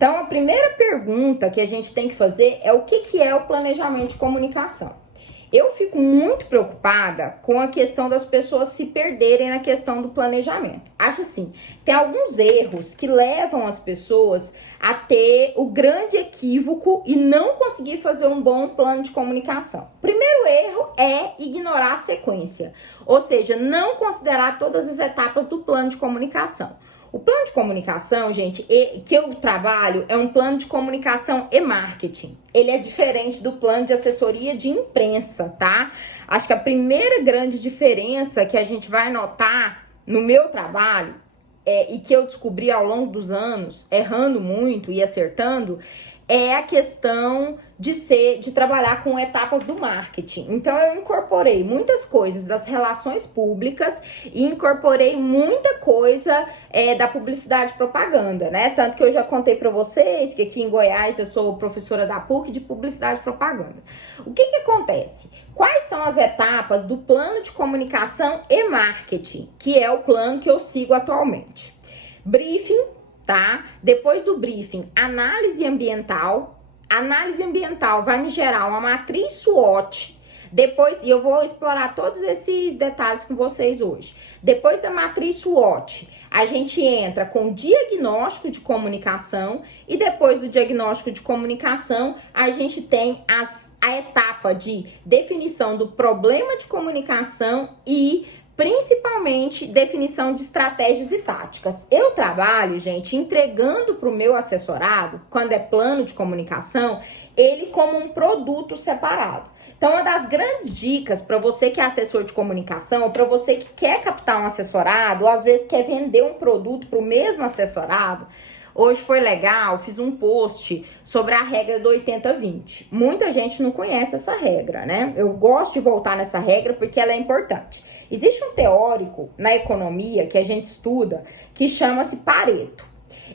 Então, a primeira pergunta que a gente tem que fazer é o que é o planejamento de comunicação. Eu fico muito preocupada com a questão das pessoas se perderem na questão do planejamento. Acho assim, tem alguns erros que levam as pessoas a ter o grande equívoco e não conseguir fazer um bom plano de comunicação. O primeiro erro é ignorar a sequência, ou seja, não considerar todas as etapas do plano de comunicação. O plano de comunicação, gente, que eu trabalho é um plano de comunicação e marketing. Ele é diferente do plano de assessoria de imprensa, tá? Acho que a primeira grande diferença que a gente vai notar no meu trabalho e que eu descobri ao longo dos anos, errando muito e acertando, é a questão de trabalhar com etapas do marketing. Então, eu incorporei muitas coisas das relações públicas e incorporei muita coisa da publicidade e propaganda, né? Tanto que eu já contei para vocês que aqui em Goiás eu sou professora da PUC de publicidade e propaganda. O que acontece? Quais são as etapas do plano de comunicação e marketing, que é o plano que eu sigo atualmente? Briefing, tá? Depois do briefing, análise ambiental. Análise ambiental vai me gerar uma matriz SWOT. Depois, e eu vou explorar todos esses detalhes com vocês hoje. Depois da matriz SWOT, a gente entra com diagnóstico de comunicação e depois do diagnóstico de comunicação, a gente tem a etapa de definição do problema de comunicação e principalmente definição de estratégias e táticas. Eu trabalho, gente, entregando para o meu assessorado, quando é plano de comunicação, ele como um produto separado. Então, uma das grandes dicas para você que é assessor de comunicação, para você que quer captar um assessorado, ou às vezes quer vender um produto para o mesmo assessorado, hoje foi legal, fiz um post sobre a regra do 80-20. Muita gente não conhece essa regra, né? Eu gosto de voltar nessa regra porque ela é importante. Existe um teórico na economia que a gente estuda que chama-se Pareto.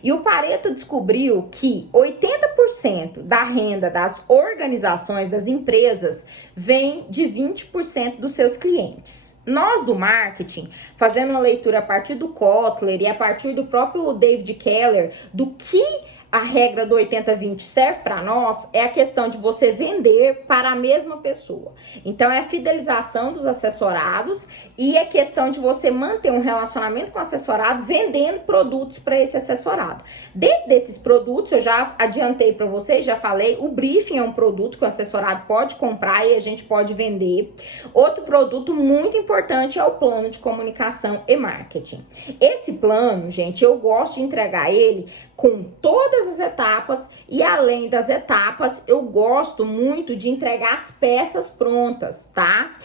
E o Pareto descobriu que 80% da renda das organizações, das empresas, vem de 20% dos seus clientes. Nós do marketing, fazendo uma leitura a partir do Kotler e a partir do próprio David Keller, do que a regra do 80-20 serve para nós, é a questão de você vender para a mesma pessoa. Então, é a fidelização dos assessorados e a questão de você manter um relacionamento com o assessorado vendendo produtos para esse assessorado. Dentro desses produtos, eu já adiantei para vocês, já falei, o briefing é um produto que o assessorado pode comprar e a gente pode vender. Outro produto muito importante é o plano de comunicação e marketing. Esse plano, gente, eu gosto de entregar ele com todas as etapas e além das etapas, eu gosto muito de entregar as peças prontas, tá?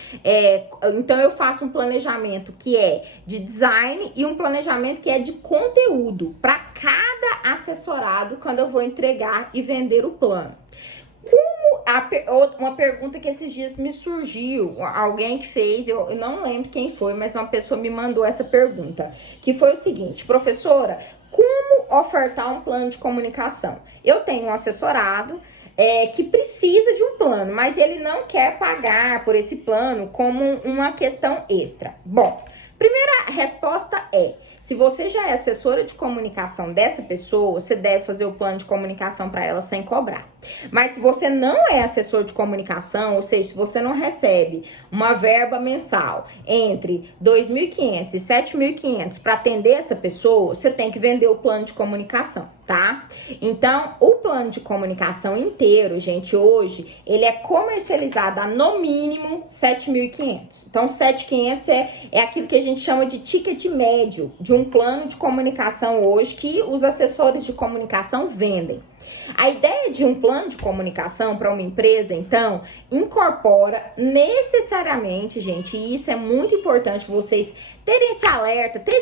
Então, eu faço um planejamento que é de design e um planejamento que é de conteúdo para cada assessorado quando eu vou entregar e vender o plano. Uma pergunta que esses dias me surgiu, alguém que fez, eu não lembro quem foi, mas uma pessoa me mandou essa pergunta, que foi o seguinte: professora, como ofertar um plano de comunicação? Eu tenho um assessorado que precisa de um plano, mas ele não quer pagar por esse plano como uma questão extra. Bom, primeira resposta é: se você já é assessora de comunicação dessa pessoa, você deve fazer o plano de comunicação para ela sem cobrar. Mas se você não é assessor de comunicação, ou seja, se você não recebe uma verba mensal entre R$ 2.500 e R$ 7.500 para atender essa pessoa, você tem que vender o plano de comunicação, tá? Então, o plano de comunicação inteiro, gente, hoje, ele é comercializado a no mínimo R$ 7.500. Então, R$ 7.500 é aquilo que a gente chama de ticket médio de um plano de comunicação hoje que os assessores de comunicação vendem. A ideia de um plano de comunicação para uma empresa, então, incorpora necessariamente, gente, e isso é muito importante vocês terem esse alerta, ter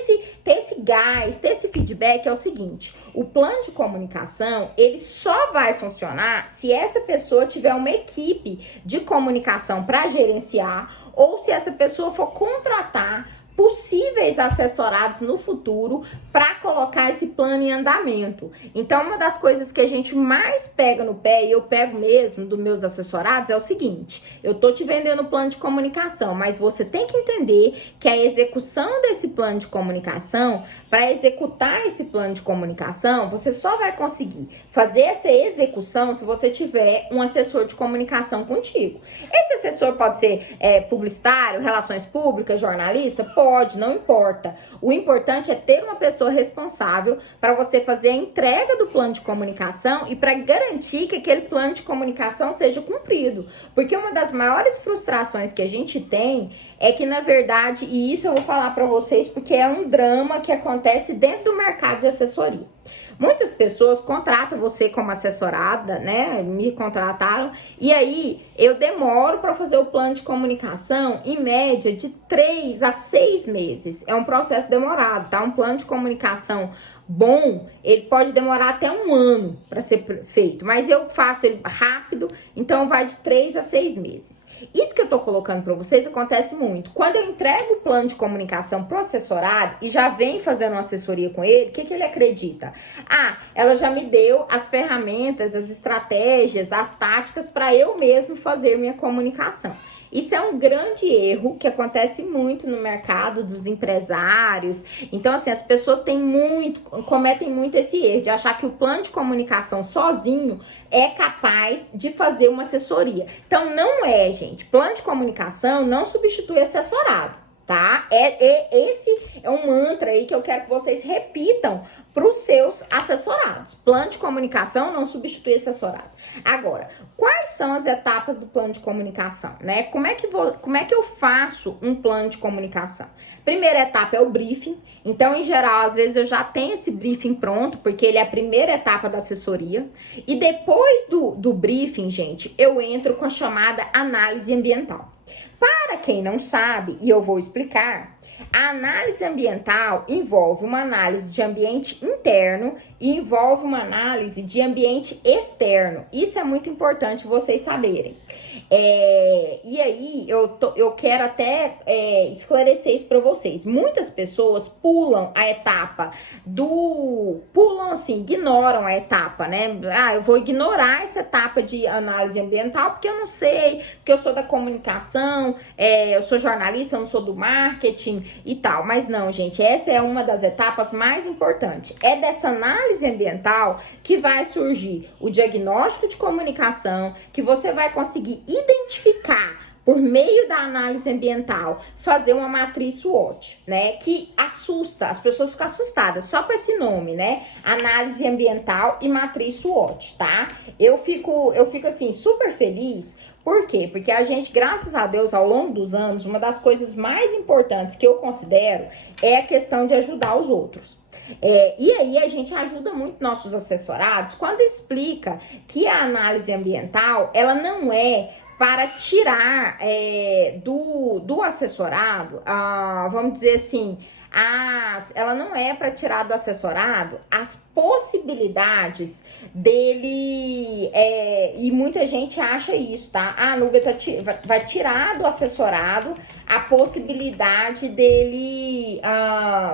esse gás, ter esse feedback, é o seguinte: o plano de comunicação, ele só vai funcionar se essa pessoa tiver uma equipe de comunicação para gerenciar ou se essa pessoa for contratar possíveis assessorados no futuro para colocar esse plano em andamento. Então, uma das coisas que a gente mais pega no pé, e eu pego mesmo dos meus assessorados, é o seguinte: eu tô te vendendo plano de comunicação, mas você tem que entender que a execução desse plano de comunicação, para executar esse plano de comunicação, você só vai conseguir fazer essa execução se você tiver um assessor de comunicação contigo. Esse assessor pode ser publicitário, relações públicas, jornalista? Pode, não importa. O importante é ter uma pessoa responsável para você fazer a entrega do plano de comunicação e para garantir que aquele plano de comunicação seja cumprido. Porque uma das maiores frustrações que a gente tem é que, na verdade, e isso eu vou falar para vocês porque é um drama que acontece dentro do mercado de assessoria. Muitas pessoas contratam você como assessorada, né? Me contrataram e aí eu demoro para fazer o plano de comunicação em média de 3 a 6 meses. É um processo demorado, tá? Um plano de comunicação bom, ele pode demorar até um ano para ser feito, mas eu faço ele rápido, então vai de 3 a 6 meses. Isso que eu tô colocando para vocês acontece muito. Quando eu entrego o plano de comunicação pro assessorado e já vem fazendo uma assessoria com ele, o que ele acredita? Ah, ela já me deu as ferramentas, as estratégias, as táticas para eu mesmo fazer minha comunicação. Isso é um grande erro que acontece muito no mercado dos empresários. Então, assim, as pessoas cometem muito esse erro de achar que o plano de comunicação sozinho é capaz de fazer uma assessoria. Então, não é, gente. Plano de comunicação não substitui assessorado, tá? Esse é um mantra aí que eu quero que vocês repitam para os seus assessorados. Plano de comunicação não substitui assessorado. Agora, quais são as etapas do plano de comunicação, né? Como é que eu faço um plano de comunicação? Primeira etapa é o briefing. Então, em geral, às vezes eu já tenho esse briefing pronto, porque ele é a primeira etapa da assessoria. E depois do briefing, gente, eu entro com a chamada análise ambiental. Para quem não sabe, e eu vou explicar, a análise ambiental envolve uma análise de ambiente interno e envolve uma análise de ambiente externo. Isso é muito importante vocês saberem. E aí, eu quero até esclarecer isso para vocês. Muitas pessoas pulam a etapa ignoram a etapa, né? Ah, eu vou ignorar essa etapa de análise ambiental porque eu não sei, porque eu sou da comunicação, eu sou jornalista, eu não sou do marketing e tal. Mas não, gente, essa é uma das etapas mais importantes. É dessa análise ambiental que vai surgir o diagnóstico de comunicação, que você vai conseguir identificar por meio da análise ambiental, fazer uma matriz SWOT, né? Que assusta, as pessoas ficam assustadas só com esse nome, né? Análise ambiental e matriz SWOT, tá? Eu fico assim, super feliz. Por quê? Porque a gente, graças a Deus, ao longo dos anos, uma das coisas mais importantes que eu considero é a questão de ajudar os outros. E aí a gente ajuda muito nossos assessorados quando explica que a análise ambiental, ela não é para tirar do assessorado, vamos dizer assim, ela não é para tirar do assessorado as possibilidades dele, e muita gente acha isso, tá? A Nubia vai tirar do assessorado a possibilidade dele,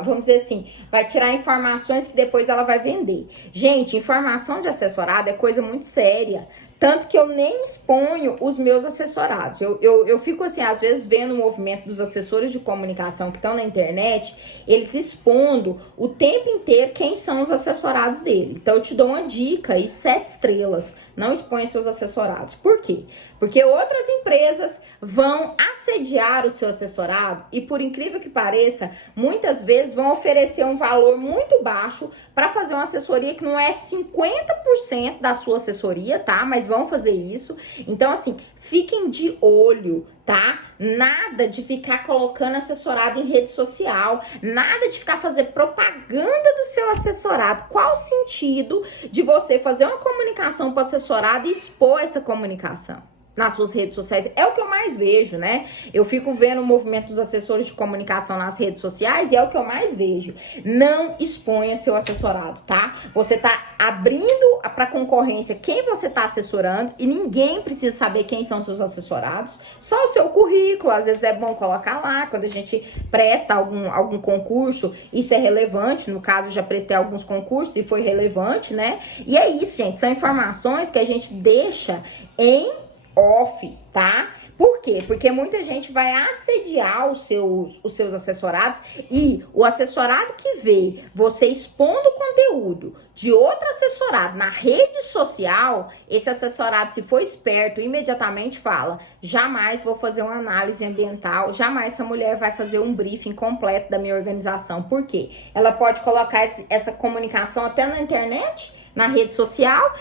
vamos dizer assim, vai tirar informações que depois ela vai vender. Gente, informação de assessorado é coisa muito séria. Tanto que eu nem exponho os meus assessorados. Eu fico assim, às vezes, vendo o movimento dos assessores de comunicação que estão na internet, eles expondo o tempo inteiro quem são os assessorados dele. Então, eu te dou uma dica aí, 7 estrelas. Não exponha seus assessorados. Por quê? Porque outras empresas vão assediar o seu assessorado e, por incrível que pareça, muitas vezes vão oferecer um valor muito baixo para fazer uma assessoria que não é 50% da sua assessoria, tá? Mas vão fazer isso. Então, assim, fiquem de olho, tá? Nada de ficar colocando assessorado em rede social, nada de ficar fazer propaganda do seu assessorado. Qual o sentido de você fazer uma comunicação para o assessorado e expor essa comunicação nas suas redes sociais? É o que eu mais vejo, né? Eu fico vendo o movimento dos assessores de comunicação nas redes sociais e é o que eu mais vejo. Não exponha seu assessorado, tá? Você tá abrindo para concorrência quem você está assessorando e ninguém precisa saber quem são seus assessorados, só o seu currículo, às vezes é bom colocar lá, quando a gente presta algum concurso, isso é relevante, no caso eu já prestei alguns concursos e foi relevante, né? E é isso, gente, são informações que a gente deixa em off, tá? Por quê? Porque muita gente vai assediar os seus assessorados e o assessorado que vê você expondo conteúdo de outro assessorado na rede social, esse assessorado, se for esperto, imediatamente fala: jamais vou fazer uma análise ambiental, jamais essa mulher vai fazer um briefing completo da minha organização. Por quê? Ela pode colocar essa comunicação até na internet, na rede social.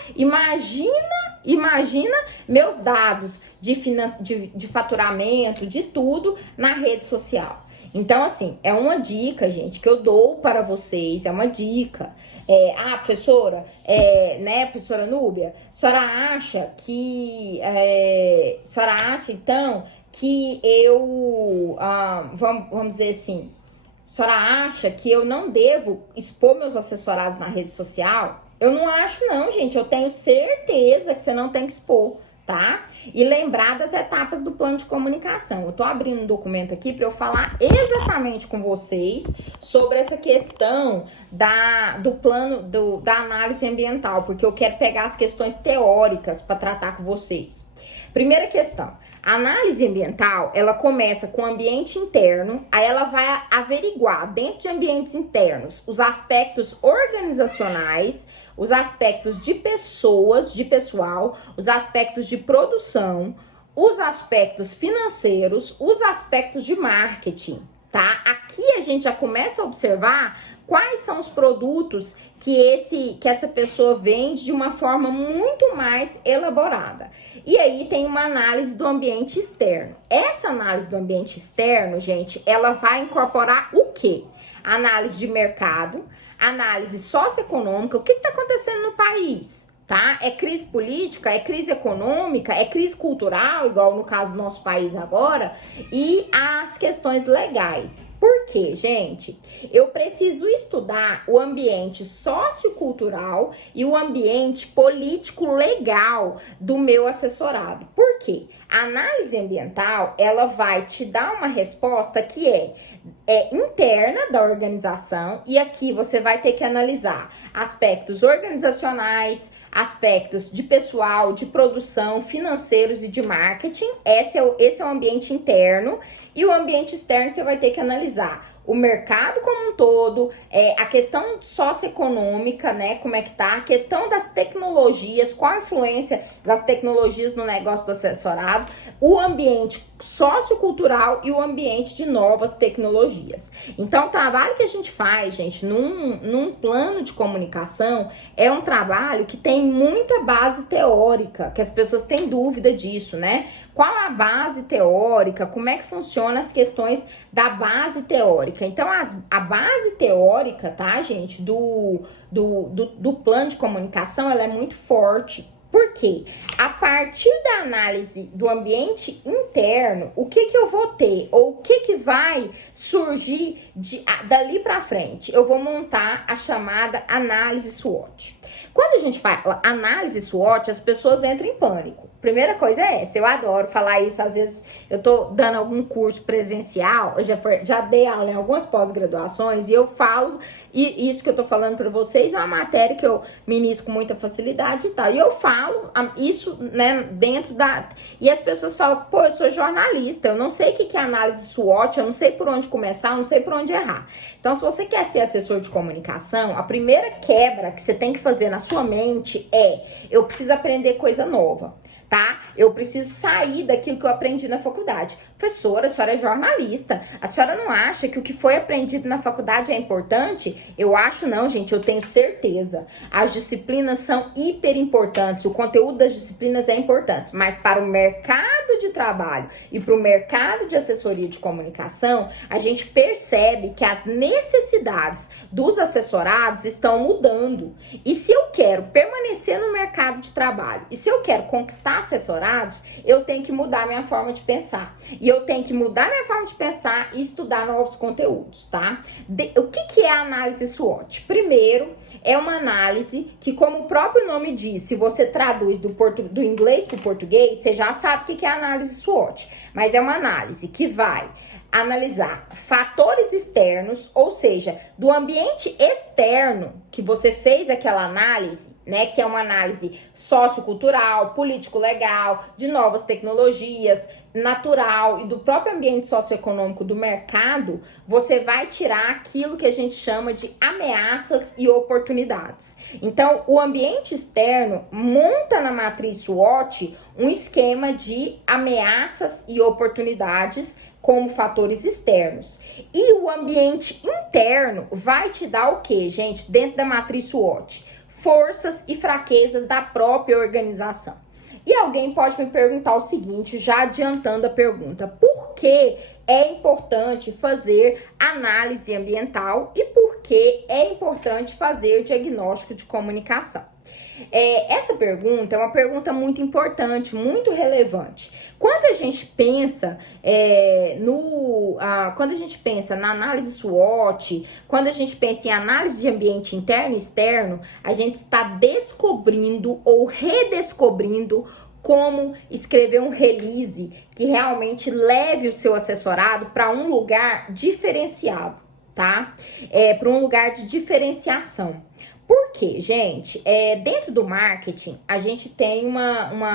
Imagina meus dados de faturamento, de tudo na rede social. Então, assim, é uma dica, gente, que eu dou para vocês, é uma dica. Professora, né, professora Núbia, a senhora acha, então, que eu, vamos dizer assim, a senhora acha que eu não devo expor meus assessorados na rede social? Eu não acho não, gente. Eu tenho certeza que você não tem que expor, tá? E lembrar das etapas do plano de comunicação. Eu tô abrindo um documento aqui para eu falar exatamente com vocês sobre essa questão do plano, da análise ambiental, porque eu quero pegar as questões teóricas para tratar com vocês. Primeira questão. A análise ambiental, ela começa com o ambiente interno, aí ela vai averiguar dentro de ambientes internos os aspectos organizacionais, os aspectos de pessoal, os aspectos de produção, os aspectos financeiros, os aspectos de marketing, tá? Aqui a gente já começa a observar quais são os produtos que essa pessoa vende de uma forma muito mais elaborada. E aí tem uma análise do ambiente externo. Essa análise do ambiente externo, gente, ela vai incorporar o quê? Análise de mercado, análise socioeconômica, o que está acontecendo no país, tá? É crise política, é crise econômica, é crise cultural, igual no caso do nosso país agora, e as questões legais. Por quê, gente? Eu preciso estudar o ambiente sociocultural e o ambiente político-legal do meu assessorado. Por quê? A análise ambiental, ela vai te dar uma resposta que é interna da organização, e aqui você vai ter que analisar aspectos organizacionais, aspectos de pessoal, de produção, financeiros e de marketing. Esse é o ambiente interno. E o ambiente externo você vai ter que analisar o mercado como um todo, a questão socioeconômica, né, como é que tá, a questão das tecnologias, qual a influência das tecnologias no negócio do assessorado, o ambiente sociocultural e o ambiente de novas tecnologias. Então, o trabalho que a gente faz, gente, num plano de comunicação, é um trabalho que tem muita base teórica, que as pessoas têm dúvida disso, né? Qual a base teórica? Como é que funciona as questões da base teórica? Então, a base teórica, tá, gente, do plano de comunicação, ela é muito forte. Por quê? A partir da análise do ambiente interno, o que eu vou ter? Ou o que vai surgir dali para frente? Eu vou montar a chamada análise SWOT. Quando a gente fala análise SWOT, as pessoas entram em pânico. Primeira coisa é essa, eu adoro falar isso, às vezes eu tô dando algum curso presencial, eu já dei aula em algumas pós-graduações e eu falo, e isso que eu tô falando para vocês é uma matéria que eu ministro com muita facilidade e tal, e eu falo isso, né, dentro da... E as pessoas falam, pô, eu sou jornalista, eu não sei o que é análise SWOT, eu não sei por onde começar, eu não sei por onde errar. Então, se você quer ser assessor de comunicação, a primeira quebra que você tem que fazer na sua mente eu preciso aprender coisa nova. Tá? Eu preciso sair daquilo que eu aprendi na faculdade. Professora, a senhora é jornalista. A senhora não acha que o que foi aprendido na faculdade é importante? Eu acho não, gente, eu tenho certeza. As disciplinas são hiper importantes, o conteúdo das disciplinas é importante, mas para o mercado de trabalho e para o mercado de assessoria de comunicação, a gente percebe que as necessidades dos assessorados estão mudando. E se eu quero permanecer no mercado mercado de trabalho. E se eu quero conquistar assessorados, eu tenho que mudar minha forma de pensar. E eu tenho que mudar minha forma de pensar e estudar novos conteúdos, tá? O que é a análise SWOT? Primeiro, é uma análise que, como o próprio nome diz, se você traduz do inglês para o português, você já sabe o que é a análise SWOT. Mas é uma análise que vai analisar fatores externos, ou seja, do ambiente externo que você fez aquela análise, né, que é uma análise sociocultural, político-legal, de novas tecnologias, natural e do próprio ambiente socioeconômico do mercado, você vai tirar aquilo que a gente chama de ameaças e oportunidades. Então, o ambiente externo monta na matriz SWOT um esquema de ameaças e oportunidades como fatores externos. E o ambiente interno vai te dar o que, gente? Dentro da matriz SWOT, forças e fraquezas da própria organização. E alguém pode me perguntar o seguinte, já adiantando a pergunta, por que é importante fazer análise ambiental e por que é importante fazer diagnóstico de comunicação? Essa pergunta é uma pergunta muito importante, muito relevante. Quando a gente pensa quando a gente pensa na análise SWOT, quando a gente pensa em análise de ambiente interno e externo, a gente está descobrindo ou redescobrindo como escrever um release que realmente leve o seu assessorado para um lugar diferenciado, tá? Para um lugar de diferenciação. Por quê, gente? Dentro do marketing, a gente tem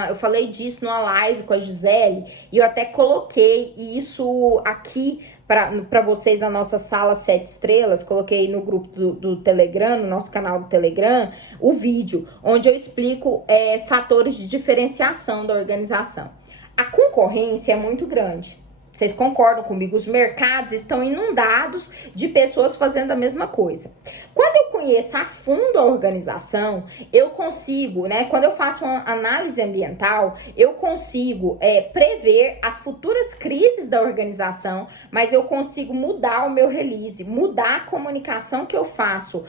eu falei disso numa live com a Gisele e eu até coloquei isso aqui para vocês na nossa sala 7 estrelas, coloquei no grupo do Telegram, no nosso canal do Telegram, o vídeo, onde eu explico fatores de diferenciação da organização. A concorrência é muito grande. Vocês concordam comigo? Os mercados estão inundados de pessoas fazendo a mesma coisa. Quando eu conheço a fundo a organização, eu consigo, né? Quando eu faço uma análise ambiental, eu consigo prever as futuras crises da organização, mas eu consigo mudar o meu release, mudar a comunicação que eu faço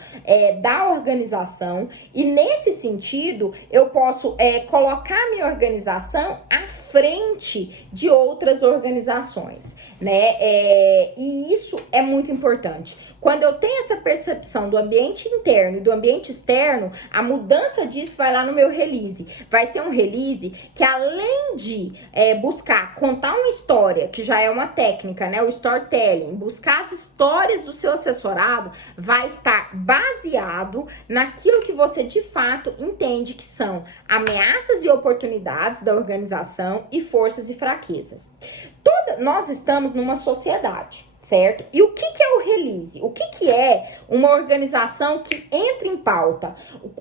da organização. E nesse sentido, eu posso colocar a minha organização à frente de outras organizações, né? E isso é muito importante. Quando eu tenho essa percepção do ambiente interno e do ambiente externo, a mudança disso vai lá no meu release. Vai ser um release que, além de buscar contar uma história, que já é uma técnica, né? O storytelling, buscar as histórias do seu assessorado, vai estar baseado naquilo que você de fato entende que são ameaças e oportunidades da organização e forças e fraquezas. Nós estamos numa sociedade, certo? E o que é o release? O que é uma organização que entra em pauta?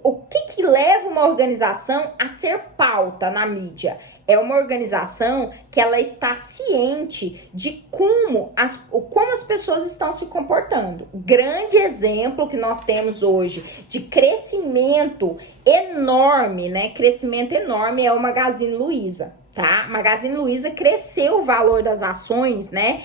O que leva uma organização a ser pauta na mídia? É uma organização que ela está ciente de como as pessoas estão se comportando. O grande exemplo que nós temos hoje de crescimento enorme, né? Crescimento enorme é o Magazine Luiza. Tá? Magazine Luiza cresceu o valor das ações, né?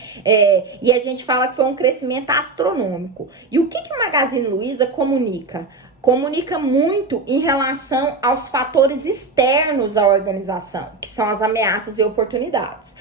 E a gente fala que foi um crescimento astronômico. E o que o Magazine Luiza comunica? Comunica muito em relação aos fatores externos à organização, que são as ameaças e oportunidades.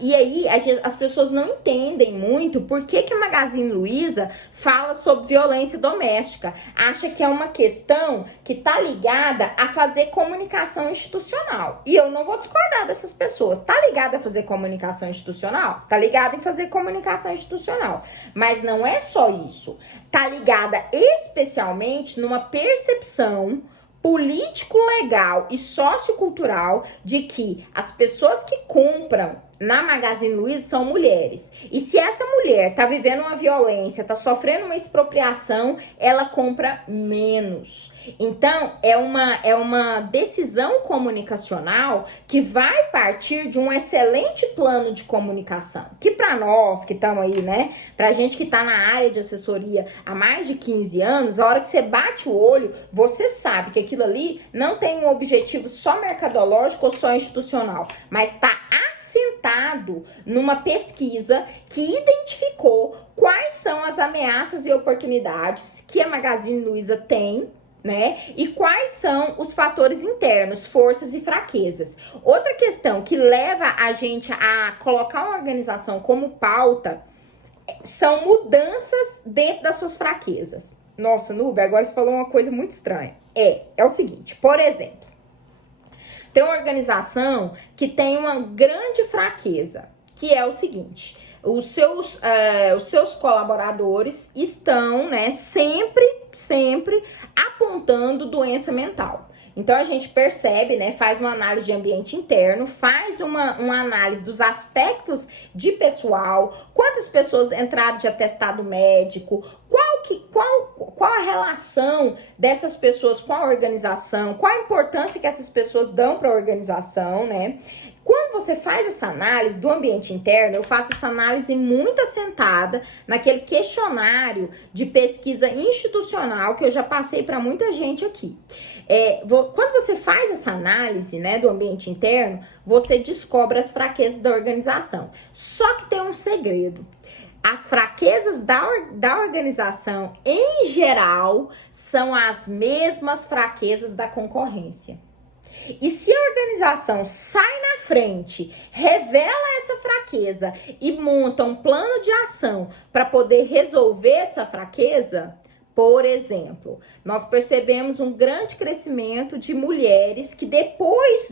E aí as pessoas não entendem muito por que a Magazine Luiza fala sobre violência doméstica. Acha que é uma questão que está ligada a fazer comunicação institucional. E eu não vou discordar dessas pessoas. Tá ligada a fazer comunicação institucional? Tá ligada em fazer comunicação institucional. Mas não é só isso. Tá ligada especialmente numa percepção político-legal e sociocultural de que as pessoas que compram na Magazine Luiza são mulheres. E se essa mulher tá vivendo uma violência, tá sofrendo uma expropriação, ela compra menos. Então, é uma decisão comunicacional que vai partir de um excelente plano de comunicação. Que para nós que estamos aí, né? Pra gente que tá na área de assessoria há mais de 15 anos, a hora que você bate o olho, você sabe que aquilo ali não tem um objetivo só mercadológico ou só institucional, mas tá assentado numa pesquisa que identificou quais são as ameaças e oportunidades que a Magazine Luiza tem, né? E quais são os fatores internos, forças e fraquezas. Outra questão que leva a gente a colocar uma organização como pauta são mudanças dentro das suas fraquezas. Nossa, Nube, agora você falou uma coisa muito estranha. É o seguinte, por exemplo, tem uma organização que tem uma grande fraqueza, que é o seguinte: os seus colaboradores estão, né, sempre apontando doença mental. Então a gente percebe, né, faz uma análise de ambiente interno, faz uma análise dos aspectos de pessoal, quantas pessoas entraram de atestado médico, qual a relação dessas pessoas com a organização, qual a importância que essas pessoas dão para a organização, né? Quando você faz essa análise do ambiente interno, eu faço essa análise muito assentada naquele questionário de pesquisa institucional que eu já passei para muita gente aqui. Quando você faz essa análise, né, do ambiente interno, você descobre as fraquezas da organização. Só que tem um segredo. As fraquezas da organização, em geral, são as mesmas fraquezas da concorrência. E se a organização sai na frente, revela essa fraqueza e monta um plano de ação para poder resolver essa fraqueza, por exemplo, nós percebemos um grande crescimento de mulheres que depois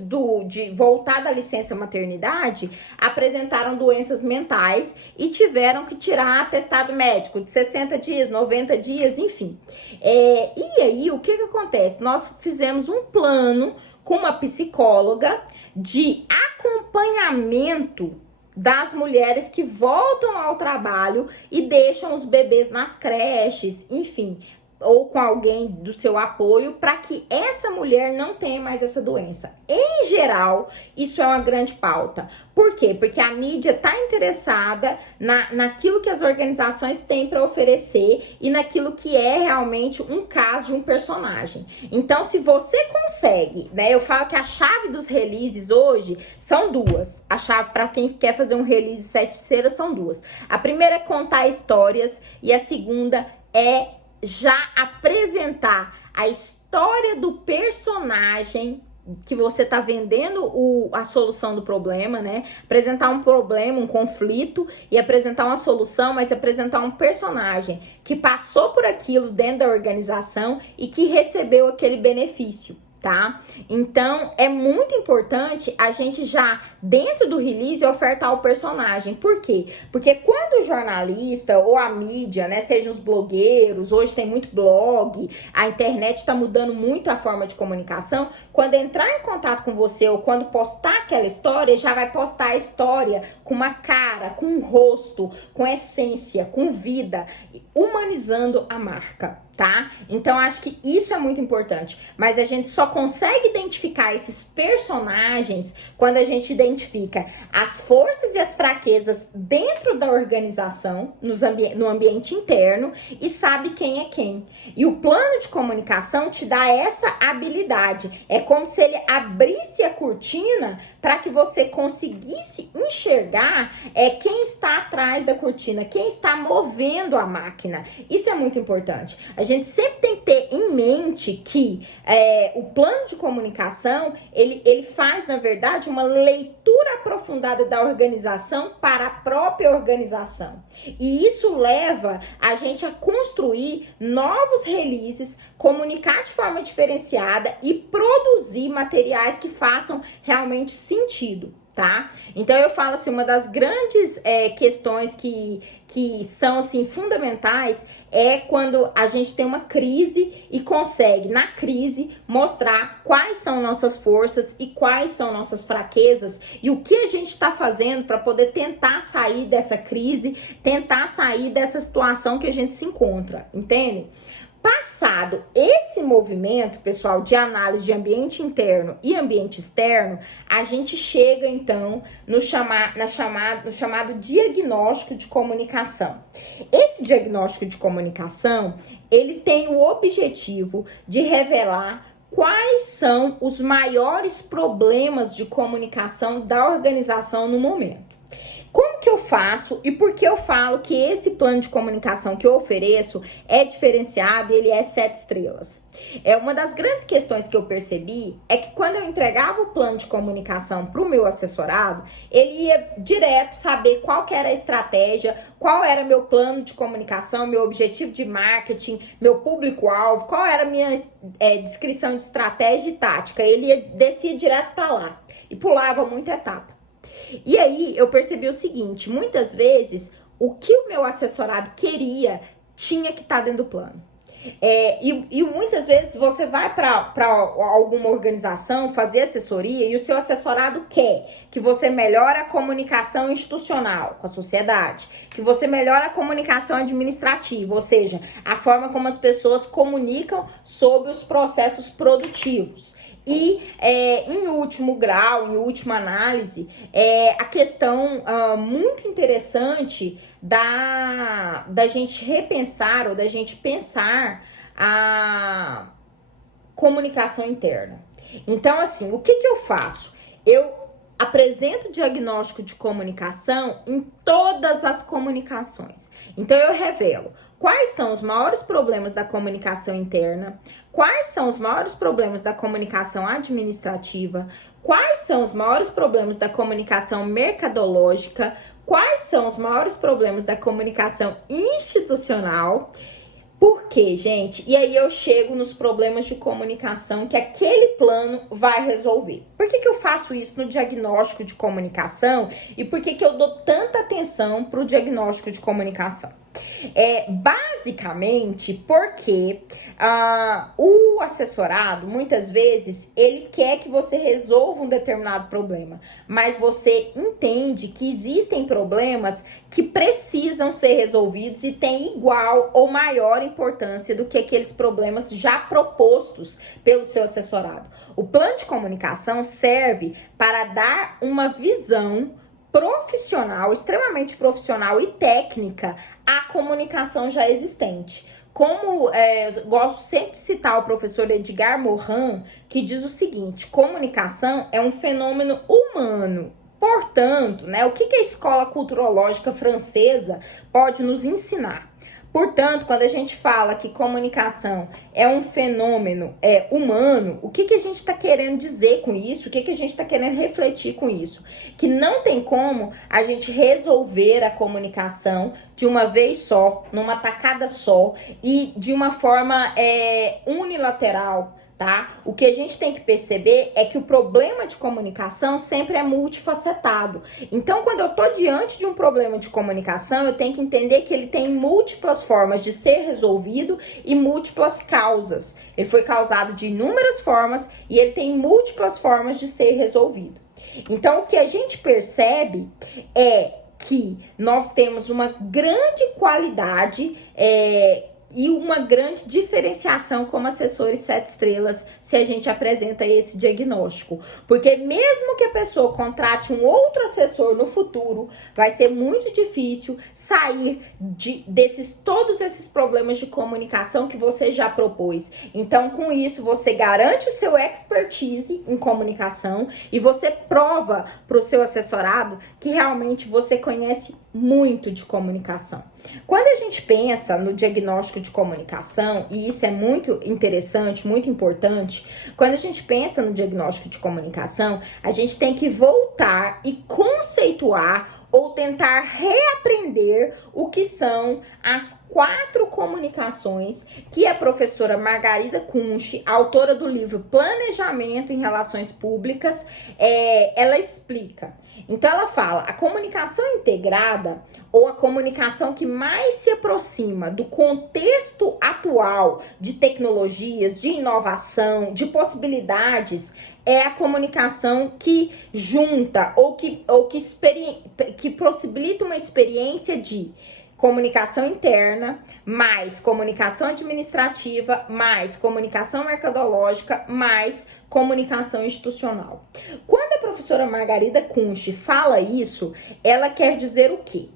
de voltar da licença maternidade, apresentaram doenças mentais e tiveram que tirar atestado médico de 60 dias, 90 dias, enfim. E aí, o que acontece? Nós fizemos um plano com uma psicóloga de acompanhamento das mulheres que voltam ao trabalho e deixam os bebês nas creches, enfim, ou com alguém do seu apoio, para que essa mulher não tenha mais essa doença. Em geral, isso é uma grande pauta. Por quê? Porque a mídia está interessada naquilo que as organizações têm para oferecer e naquilo que é realmente um caso de um personagem. Então, se você consegue, né? Eu falo que a chave dos releases hoje são duas. A chave para quem quer fazer um release 7 ceras são duas. A primeira é contar histórias e a segunda é já apresentar a história do personagem que você tá vendendo a solução do problema, né? Apresentar um problema, um conflito e apresentar uma solução, mas apresentar um personagem que passou por aquilo dentro da organização e que recebeu aquele benefício, tá? Então, é muito importante a gente já, dentro do release, ofertar o personagem. Por quê? Porque quando o jornalista ou a mídia, né, sejam os blogueiros, hoje tem muito blog, a internet está mudando muito a forma de comunicação, quando entrar em contato com você ou quando postar aquela história, já vai postar a história com uma cara, com um rosto, com essência, com vida, humanizando a marca, tá? Então, acho que isso é muito importante. Mas a gente só consegue identificar esses personagens quando a gente identifica as forças e as fraquezas dentro da organização, no ambiente interno, e sabe quem é quem. E o plano de comunicação te dá essa habilidade. É como se ele abrisse a cortina para que você conseguisse enxergar quem está atrás da cortina, quem está movendo a máquina. Isso é muito importante. A gente sempre tem que ter em mente que o plano de comunicação, ele faz, na verdade, uma leitura aprofundada da organização para a própria organização. E isso leva a gente a construir novos releases, comunicar de forma diferenciada e produzir materiais que façam realmente sentido, tá? Então eu falo assim, uma das grandes questões que são assim fundamentais é quando a gente tem uma crise e consegue, na crise, mostrar quais são nossas forças e quais são nossas fraquezas e o que a gente está fazendo para poder tentar sair dessa crise, tentar sair dessa situação que a gente se encontra, entende? Passado esse movimento, pessoal, de análise de ambiente interno e ambiente externo, a gente chega, então, no chamado diagnóstico de comunicação. Esse diagnóstico de comunicação, ele tem o objetivo de revelar quais são os maiores problemas de comunicação da organização no momento. Como que eu faço e por que eu falo que esse plano de comunicação que eu ofereço é diferenciado e ele é 7 estrelas? Uma das grandes questões que eu percebi é que quando eu entregava o plano de comunicação para o meu assessorado, ele ia direto saber qual que era a estratégia, qual era meu plano de comunicação, meu objetivo de marketing, meu público-alvo, qual era a minha descrição de estratégia e tática. Ele descia direto para lá e pulava muita etapa. E aí eu percebi o seguinte, muitas vezes o que o meu assessorado queria tinha que estar dentro do plano. E muitas vezes você vai para alguma organização fazer assessoria e o seu assessorado quer que você melhore a comunicação institucional com a sociedade, que você melhore a comunicação administrativa, ou seja, a forma como as pessoas comunicam sobre os processos produtivos. E, em último grau, em última análise, a questão muito interessante da gente repensar ou da gente pensar a comunicação interna. Então, assim, o que eu faço? Eu apresento diagnóstico de comunicação em todas as comunicações. Então, eu revelo quais são os maiores problemas da comunicação interna, quais são os maiores problemas da comunicação administrativa, quais são os maiores problemas da comunicação mercadológica, quais são os maiores problemas da comunicação institucional. Por quê, gente? E aí eu chego nos problemas de comunicação que aquele plano vai resolver. Por que eu faço isso no diagnóstico de comunicação e por que eu dou tanta atenção para o diagnóstico de comunicação? Basicamente porque o assessorado, muitas vezes, ele quer que você resolva um determinado problema, mas você entende que existem problemas que precisam ser resolvidos e têm igual ou maior importância do que aqueles problemas já propostos pelo seu assessorado. O plano de comunicação serve para dar uma visão profissional, extremamente profissional e técnica à comunicação já existente. Como eu gosto sempre de citar o professor Edgar Morin, que diz o seguinte: comunicação é um fenômeno humano. Portanto, o que a escola culturológica francesa pode nos ensinar? Portanto, quando a gente fala que comunicação é um fenômeno humano, o que a gente está querendo dizer com isso? O que a gente está querendo refletir com isso? Que não tem como a gente resolver a comunicação de uma vez só, numa tacada só e de uma forma unilateral. Tá? O que a gente tem que perceber é que o problema de comunicação sempre é multifacetado. Então, quando eu tô diante de um problema de comunicação, eu tenho que entender que ele tem múltiplas formas de ser resolvido e múltiplas causas. Ele foi causado de inúmeras formas e ele tem múltiplas formas de ser resolvido. Então, o que a gente percebe é que nós temos uma grande qualidade e uma grande diferenciação como assessores 7 estrelas se a gente apresenta esse diagnóstico. Porque mesmo que a pessoa contrate um outro assessor no futuro, vai ser muito difícil sair todos esses problemas de comunicação que você já propôs. Então, com isso, você garante o seu expertise em comunicação e você prova para o seu assessorado que realmente você conhece muito de comunicação. Quando a gente pensa no diagnóstico de comunicação, e isso é muito interessante, muito importante, quando a gente pensa no diagnóstico de comunicação, a gente tem que voltar e conceituar ou tentar reaprender o que são as 4 comunicações que a professora Margarida Kunsch, autora do livro Planejamento em Relações Públicas, ela explica. Então ela fala, a comunicação integrada ou a comunicação que mais se aproxima do contexto atual de tecnologias, de inovação, de possibilidades, é a comunicação que junta ou que possibilita uma experiência de comunicação interna, mais comunicação administrativa, mais comunicação mercadológica, mais comunicação institucional. Quando a professora Margarida Kunsch fala isso, ela quer dizer o quê?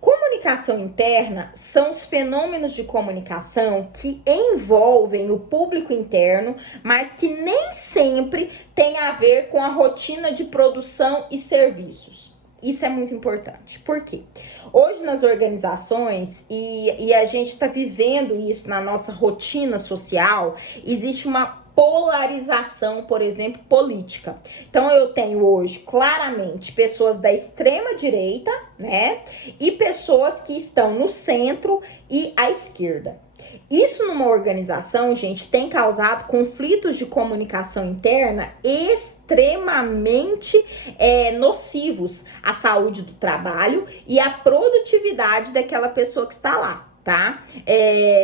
Comunicação interna são os fenômenos de comunicação que envolvem o público interno, mas que nem sempre tem a ver com a rotina de produção e serviços. Isso é muito importante. Por quê? Hoje nas organizações, e a gente está vivendo isso na nossa rotina social, existe uma polarização, por exemplo, política. Então eu tenho hoje claramente pessoas da extrema direita, né? E pessoas que estão no centro e à esquerda. Isso numa organização, gente, tem causado conflitos de comunicação interna extremamente nocivos à saúde do trabalho e à produtividade daquela pessoa que está lá. Tá?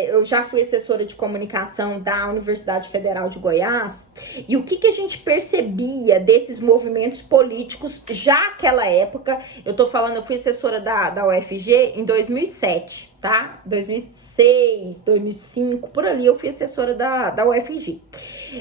Eu já fui assessora de comunicação da Universidade Federal de Goiás e o que a gente percebia desses movimentos políticos já naquela época, eu fui assessora da UFG em 2007, tá? 2006, 2005, por ali eu fui assessora da UFG.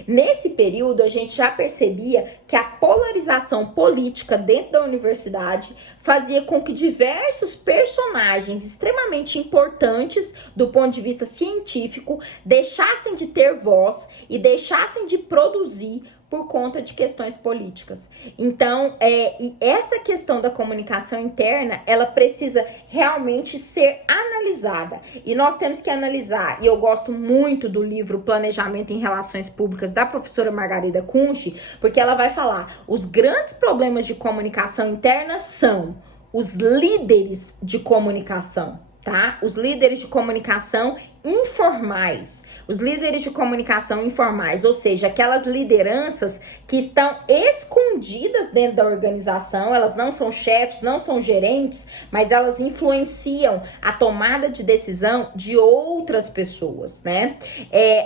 Nesse período, a gente já percebia que a polarização política dentro da universidade fazia com que diversos personagens extremamente importantes do ponto de vista científico deixassem de ter voz e deixassem de produzir por conta de questões políticas. Então, e essa questão da comunicação interna, ela precisa realmente ser analisada. E nós temos que analisar, e eu gosto muito do livro Planejamento em Relações Públicas, da professora Margarida Kunsch, porque ela vai falar, os grandes problemas de comunicação interna são os líderes de comunicação, tá? Os líderes de comunicação informais. Os líderes de comunicação informais, ou seja, aquelas lideranças que estão escondidas dentro da organização, elas não são chefes, não são gerentes, mas elas influenciam a tomada de decisão de outras pessoas, né?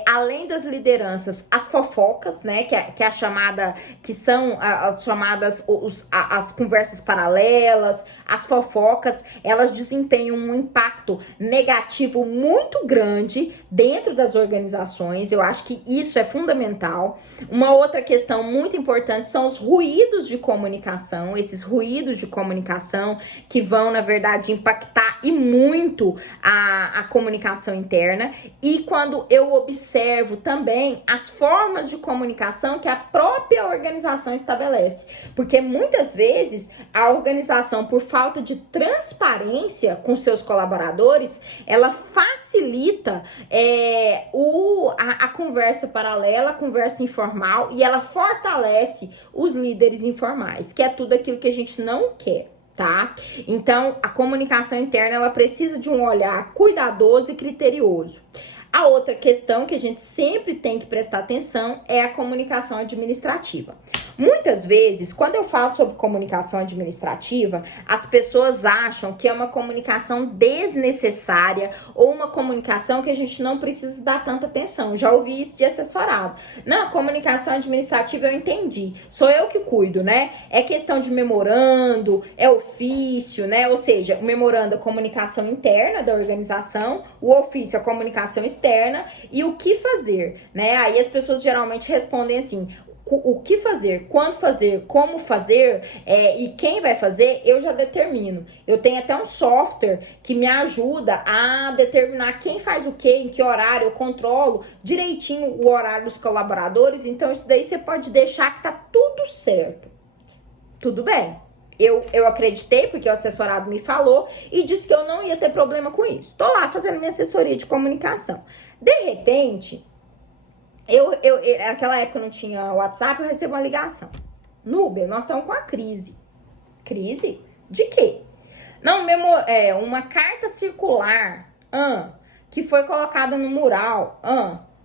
Além das lideranças, as fofocas, né? Que é a chamada, que são as chamadas, as conversas paralelas, as fofocas, elas desempenham um impacto negativo muito grande dentro das organizações. Eu acho que isso é fundamental. Uma outra questão muito importante são os ruídos de comunicação, esses ruídos de comunicação que vão, na verdade, impactar e muito a comunicação interna. E quando eu observo também as formas de comunicação que a própria organização estabelece, porque muitas vezes a organização, por falta de transparência com seus colaboradores, ela facilita a conversa paralela, a conversa informal, e ela fortalece os líderes informais, que é tudo aquilo que a gente não quer, tá? Então, a comunicação interna, ela precisa de um olhar cuidadoso e criterioso. A outra questão que a gente sempre tem que prestar atenção é a comunicação administrativa. Muitas vezes, quando eu falo sobre comunicação administrativa, as pessoas acham que é uma comunicação desnecessária ou uma comunicação que a gente não precisa dar tanta atenção. Já ouvi isso de assessorado. Não, comunicação administrativa eu entendi. Sou eu que cuido, né? É questão de memorando, é ofício, né? Ou seja, o memorando é a comunicação interna da organização, o ofício é a comunicação externa e o que fazer, né? Aí as pessoas geralmente respondem assim: o que fazer, quando fazer, como fazer e quem vai fazer, eu já determino. Eu tenho até um software que me ajuda a determinar quem faz o quê, em que horário, eu controlo direitinho o horário dos colaboradores. Então isso daí você pode deixar que tá tudo certo. Tudo bem. Eu acreditei porque o assessorado me falou e disse que eu não ia ter problema com isso. Tô lá fazendo minha assessoria de comunicação. De repente, naquela época não tinha WhatsApp, eu recebo uma ligação. Núbia, nós estamos com a crise. Crise? De quê? Não, uma carta circular que foi colocada no mural.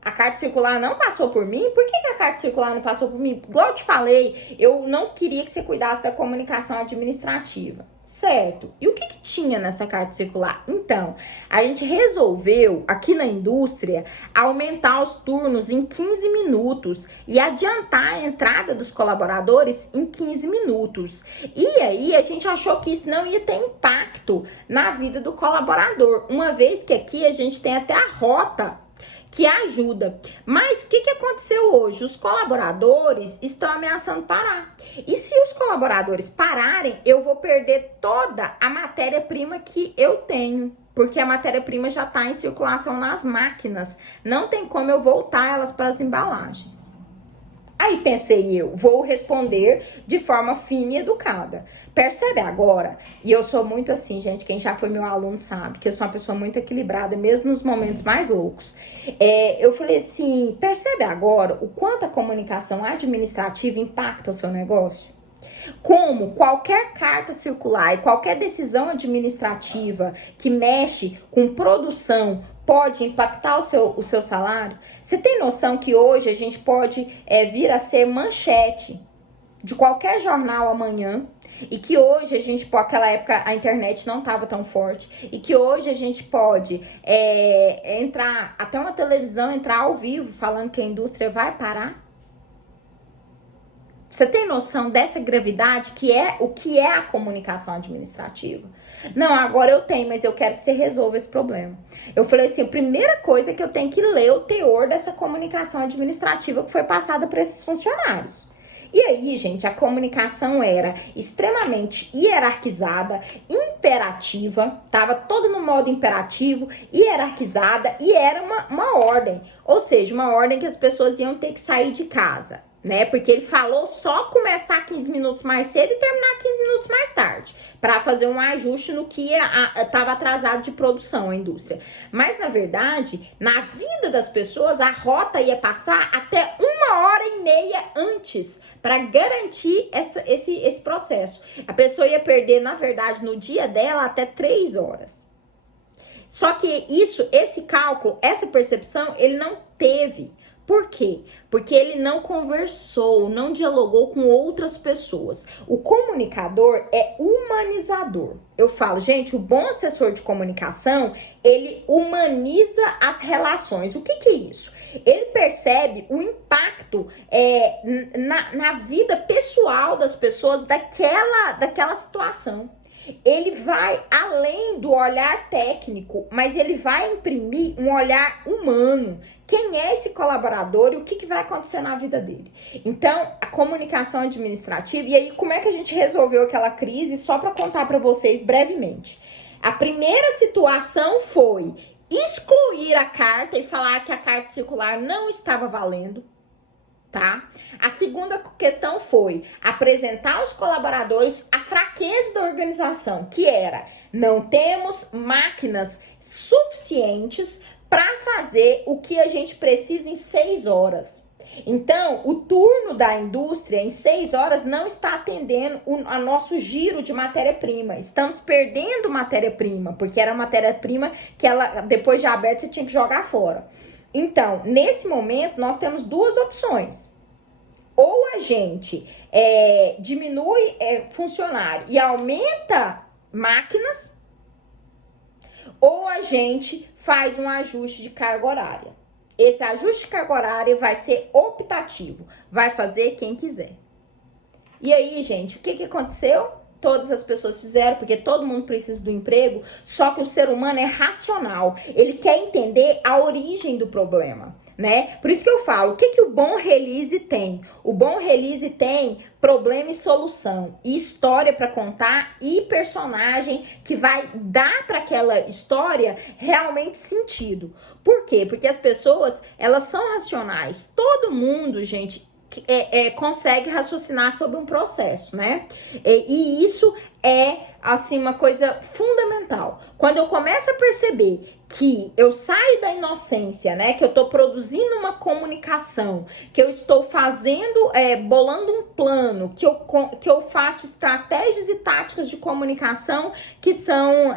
A carta circular não passou por mim? Por que a carta circular não passou por mim? Igual eu te falei, eu não queria que você cuidasse da comunicação administrativa. Certo. E o que tinha nessa carta circular? Então, a gente resolveu, aqui na indústria, aumentar os turnos em 15 minutos e adiantar a entrada dos colaboradores em 15 minutos. E aí, a gente achou que isso não ia ter impacto na vida do colaborador, uma vez que aqui a gente tem até a rota que ajuda. Mas o que aconteceu hoje? Os colaboradores estão ameaçando parar. E se os colaboradores pararem, eu vou perder toda a matéria-prima que eu tenho. Porque a matéria-prima já está em circulação nas máquinas. Não tem como eu voltar elas para as embalagens. Aí pensei eu, vou responder de forma fina e educada. Percebe agora? E eu sou muito assim, gente, quem já foi meu aluno sabe que eu sou uma pessoa muito equilibrada, mesmo nos momentos mais loucos. Eu falei assim, percebe agora o quanto a comunicação administrativa impacta o seu negócio? Como qualquer carta circular e qualquer decisão administrativa que mexe com produção pode impactar o seu salário? Você tem noção que hoje a gente pode vir a ser manchete de qualquer jornal amanhã? E que hoje a gente, por aquela época a internet não estava tão forte, e que hoje a gente pode entrar, até uma televisão entrar ao vivo falando que a indústria vai parar? Você tem noção dessa gravidade que é o que é a comunicação administrativa? Não, agora eu tenho, mas eu quero que você resolva esse problema. Eu falei assim, a primeira coisa é que eu tenho que ler o teor dessa comunicação administrativa que foi passada para esses funcionários. E aí, gente, a comunicação era extremamente hierarquizada, imperativa, tava toda no modo imperativo, hierarquizada, e era uma ordem. Ou seja, uma ordem que as pessoas iam ter que sair de casa, né? Porque ele falou só começar 15 minutos mais cedo e terminar 15 minutos mais tarde, para fazer um ajuste no que estava atrasado de produção, a indústria. Mas, na verdade, na vida das pessoas, a rota ia passar até 1h30 antes, para garantir esse processo. A pessoa ia perder, na verdade, no dia dela, até 3 horas. Só que esse cálculo, essa percepção, ele não teve. Por quê? Porque ele não conversou, não dialogou com outras pessoas. O comunicador é humanizador. Eu falo, gente, o bom assessor de comunicação, ele humaniza as relações. O que é isso? Ele percebe o impacto na vida pessoal das pessoas daquela situação. Ele vai além do olhar técnico, mas ele vai imprimir um olhar humano. Quem é esse colaborador e o que vai acontecer na vida dele? Então, a comunicação administrativa, e aí como é que a gente resolveu aquela crise? Só para contar para vocês brevemente. A primeira situação foi excluir a carta e falar que a carta circular não estava valendo. Tá? A segunda questão foi apresentar aos colaboradores a fraqueza da organização, que era, não temos máquinas suficientes para fazer o que a gente precisa em 6 horas. Então, o turno da indústria em 6 horas não está atendendo a nosso giro de matéria-prima. Estamos perdendo matéria-prima, porque era matéria-prima que ela, depois de aberta, você tinha que jogar fora. Então, nesse momento, nós temos duas opções. Ou a gente diminui funcionário e aumenta máquinas, ou a gente faz um ajuste de carga horária. Esse ajuste de carga horária vai ser optativo, vai fazer quem quiser. E aí, gente, o que aconteceu? Todas as pessoas fizeram, porque todo mundo precisa do emprego, só que o ser humano é racional, ele quer entender a origem do problema, né? Por isso que eu falo, o que o bom release tem? O bom release tem problema e solução, e história para contar, e personagem que vai dar para aquela história realmente sentido. Por quê? Porque as pessoas, elas são racionais. Todo mundo, gente, consegue raciocinar sobre um processo, né? E isso é, assim, uma coisa fundamental. Quando eu começo a perceber que eu saio da inocência, né? Que eu tô produzindo uma comunicação, que eu estou fazendo, bolando um plano, que eu faço estratégias e táticas de comunicação que são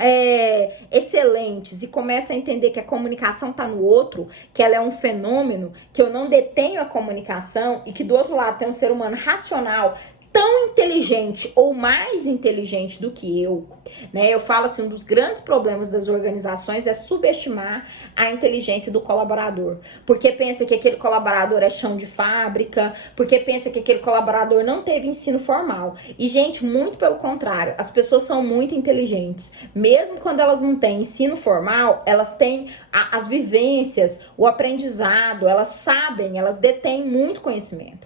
excelentes, e começo a entender que a comunicação tá no outro, que ela é um fenômeno, que eu não detenho a comunicação e que do outro lado tem um ser humano racional, tão inteligente ou mais inteligente do que eu, né? Eu falo assim, um dos grandes problemas das organizações é subestimar a inteligência do colaborador, porque pensa que aquele colaborador é chão de fábrica, porque pensa que aquele colaborador não teve ensino formal. E, gente, muito pelo contrário, as pessoas são muito inteligentes. Mesmo quando elas não têm ensino formal, elas têm as vivências, o aprendizado, elas sabem, elas detêm muito conhecimento.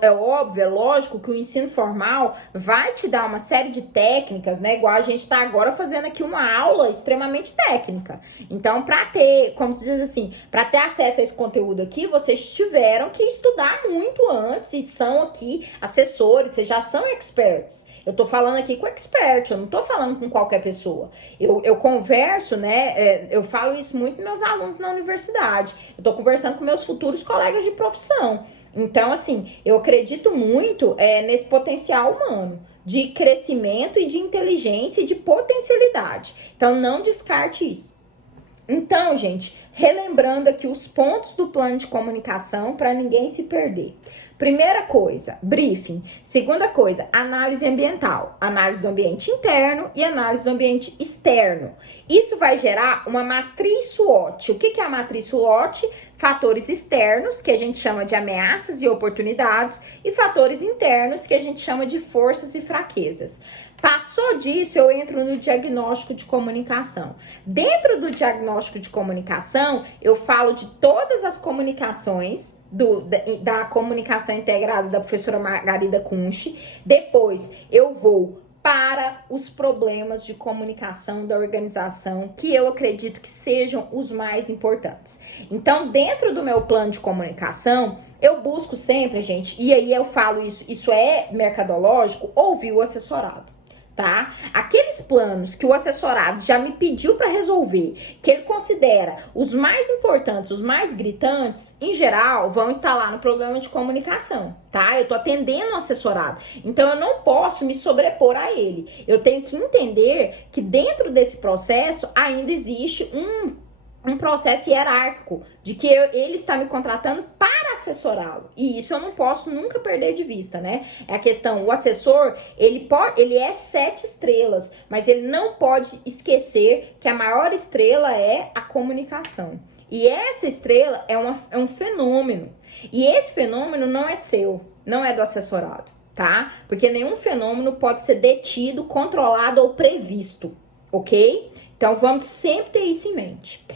É óbvio, é lógico que o ensino ensino formal vai te dar uma série de técnicas, né? Igual a gente tá agora fazendo aqui uma aula extremamente técnica. Então, para ter, como se diz assim, para ter acesso a esse conteúdo aqui, vocês tiveram que estudar muito antes e são aqui assessores, vocês já são experts. Eu tô falando aqui com expert, eu não tô falando com qualquer pessoa. Eu converso, né? Eu falo isso muito com meus alunos na universidade. Eu tô conversando com meus futuros colegas de profissão. Então, assim, eu acredito muito nesse potencial humano de crescimento e de inteligência e de potencialidade. Então, não descarte isso. Então, gente, relembrando aqui os pontos do plano de comunicação para ninguém se perder. Primeira coisa, briefing. Segunda coisa, análise ambiental. Análise do ambiente interno e análise do ambiente externo. Isso vai gerar uma matriz SWOT. O que é a matriz SWOT? Fatores externos, que a gente chama de ameaças e oportunidades, e fatores internos, que a gente chama de forças e fraquezas. Passou disso, eu entro no diagnóstico de comunicação. Dentro do diagnóstico de comunicação, eu falo de todas as comunicações da comunicação integrada da professora Margarida Kunsch. Depois, eu vou para os problemas de comunicação da organização, que eu acredito que sejam os mais importantes. Então, dentro do meu plano de comunicação, eu busco sempre, gente, e aí eu falo isso é mercadológico, ouvir o assessorado. Tá? Aqueles planos que o assessorado já me pediu para resolver, que ele considera os mais importantes, os mais gritantes, em geral, vão estar lá no programa de comunicação, tá? Eu tô atendendo o assessorado, então eu não posso me sobrepor a ele. Eu tenho que entender que dentro desse processo ainda existe um processo hierárquico, de que ele está me contratando para assessorá-lo. E isso eu não posso nunca perder de vista, né? É a questão, o assessor, ele é 7 estrelas, mas ele não pode esquecer que a maior estrela é a comunicação. E essa estrela é um fenômeno. E esse fenômeno não é seu, não é do assessorado, tá? Porque nenhum fenômeno pode ser detido, controlado ou previsto, ok? Então, vamos sempre ter isso em mente.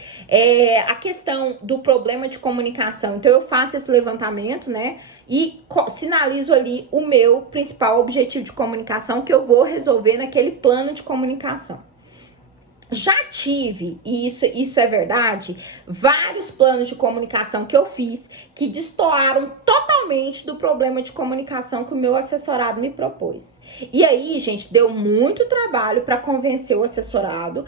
A questão do problema de comunicação. Então, eu faço esse levantamento, né? E sinalizo ali o meu principal objetivo de comunicação que eu vou resolver naquele plano de comunicação. Já tive, e isso é verdade, vários planos de comunicação que eu fiz que destoaram totalmente do problema de comunicação que o meu assessorado me propôs. E aí, gente, deu muito trabalho para convencer o assessorado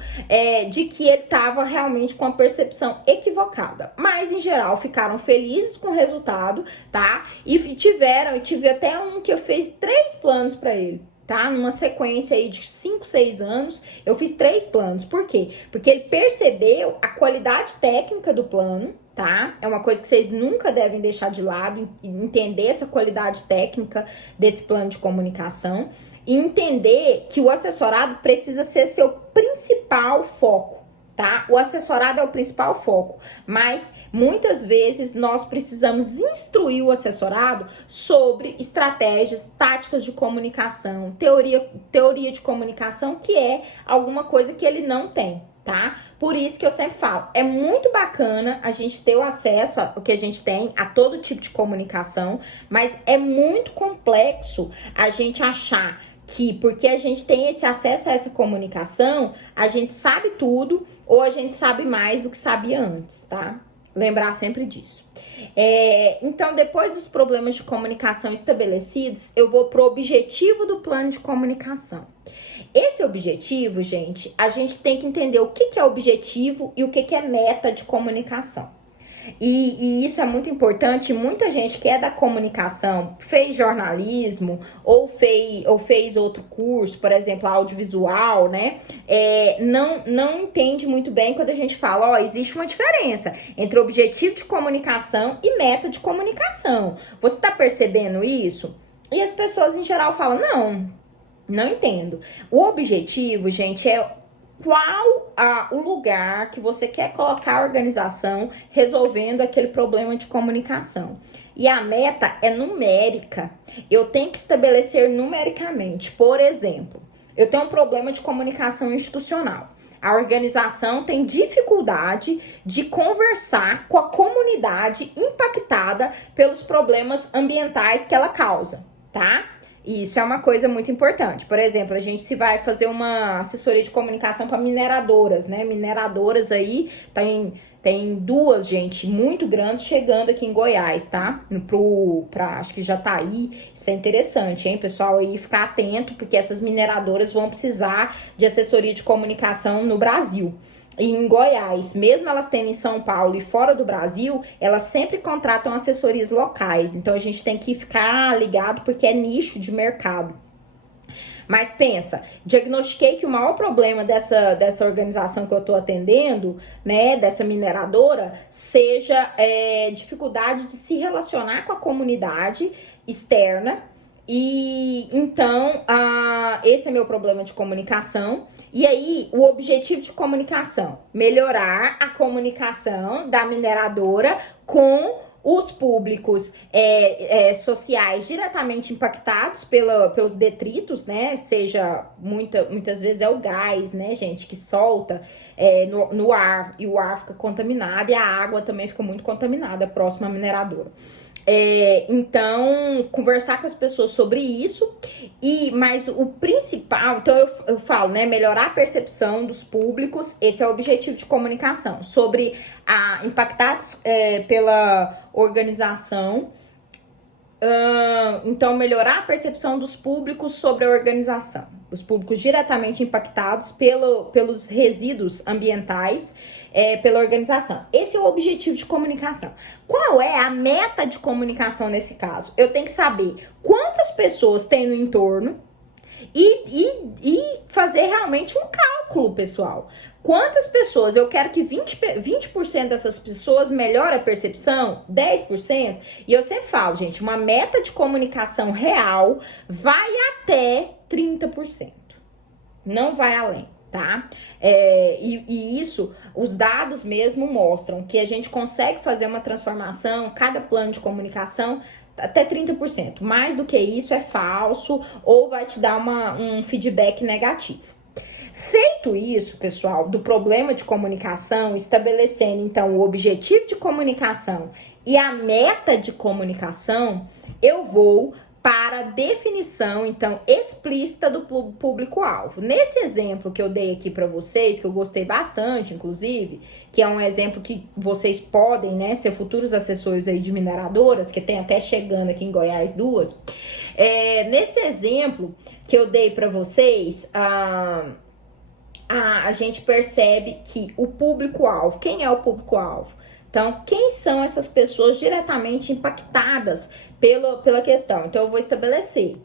de que ele estava realmente com a percepção equivocada. Mas, em geral, ficaram felizes com o resultado, tá? E tive até um que eu fiz 3 planos para ele. Tá? Numa sequência aí de 5, 6 anos, eu fiz 3 planos. Por quê? Porque ele percebeu a qualidade técnica do plano, tá? É uma coisa que vocês nunca devem deixar de lado, entender essa qualidade técnica desse plano de comunicação e entender que o assessorado precisa ser seu principal foco, tá? O assessorado é o principal foco, mas muitas vezes nós precisamos instruir o assessorado sobre estratégias, táticas de comunicação, teoria de comunicação, que é alguma coisa que ele não tem, tá? Por isso que eu sempre falo, é muito bacana a gente ter o acesso ao que a gente tem, a todo tipo de comunicação, mas é muito complexo a gente achar que porque a gente tem esse acesso a essa comunicação, a gente sabe tudo ou a gente sabe mais do que sabia antes, tá? Lembrar sempre disso. Então, depois dos problemas de comunicação estabelecidos, eu vou pro objetivo do plano de comunicação. Esse objetivo, gente, a gente tem que entender o que é objetivo e o que é meta de comunicação. E isso é muito importante. Muita gente que é da comunicação, fez jornalismo ou fez outro curso, por exemplo, audiovisual, né? Não entende muito bem quando a gente fala, ó, existe uma diferença entre objetivo de comunicação e meta de comunicação. Você tá percebendo isso? E as pessoas em geral falam, não entendo. O objetivo, gente, é qual o lugar que você quer colocar a organização resolvendo aquele problema de comunicação. E a meta é numérica. Eu tenho que estabelecer numericamente. Por exemplo, eu tenho um problema de comunicação institucional. A organização tem dificuldade de conversar com a comunidade impactada pelos problemas ambientais que ela causa, tá? E isso é uma coisa muito importante. Por exemplo, a gente se vai fazer uma assessoria de comunicação para mineradoras, né? Mineradoras aí, tem duas, gente, muito grandes chegando aqui em Goiás, tá? Acho que já tá aí. Isso é interessante, hein, pessoal? Aí ficar atento, porque essas mineradoras vão precisar de assessoria de comunicação no Brasil. E em Goiás, mesmo elas tendo em São Paulo e fora do Brasil, elas sempre contratam assessorias locais. Então a gente tem que ficar ligado porque é nicho de mercado. Mas pensa, diagnostiquei que o maior problema dessa organização que eu tô atendendo, né, dessa mineradora, seja dificuldade de se relacionar com a comunidade externa. E então, esse é meu problema de comunicação. E aí, o objetivo de comunicação: melhorar a comunicação da mineradora com os públicos sociais diretamente impactados pelos detritos, né? Seja, muitas vezes é o gás, né, gente, que solta no ar, e o ar fica contaminado, e a água também fica muito contaminada próxima à mineradora. Então, conversar com as pessoas sobre isso, mas o principal, então eu falo, né, melhorar a percepção dos públicos, esse é o objetivo de comunicação, sobre impactados pela organização. Então, melhorar a percepção dos públicos sobre a organização, os públicos diretamente impactados pelos resíduos ambientais pela organização. Esse é o objetivo de comunicação. Qual é a meta de comunicação nesse caso? Eu tenho que saber quantas pessoas tem no entorno e fazer realmente um cálculo, pessoal. Quantas pessoas? Eu quero que 20% dessas pessoas melhore a percepção, 10%. E eu sempre falo, gente, uma meta de comunicação real vai até 30%. Não vai além, tá? E isso, os dados mesmo mostram que a gente consegue fazer uma transformação, cada plano de comunicação, até 30%. Mais do que isso é falso ou vai te dar um feedback negativo. Feito isso, pessoal, do problema de comunicação, estabelecendo então o objetivo de comunicação e a meta de comunicação, eu vou para a definição, então, explícita do público-alvo. Nesse exemplo que eu dei aqui para vocês, que eu gostei bastante, inclusive, que é um exemplo que vocês podem, né, ser futuros assessores aí de mineradoras, que tem até chegando aqui em Goiás duas. Nesse exemplo que eu dei para vocês, a gente percebe que o público-alvo, quem é o público-alvo? Então, quem são essas pessoas diretamente impactadas pela questão? Então, eu vou estabelecer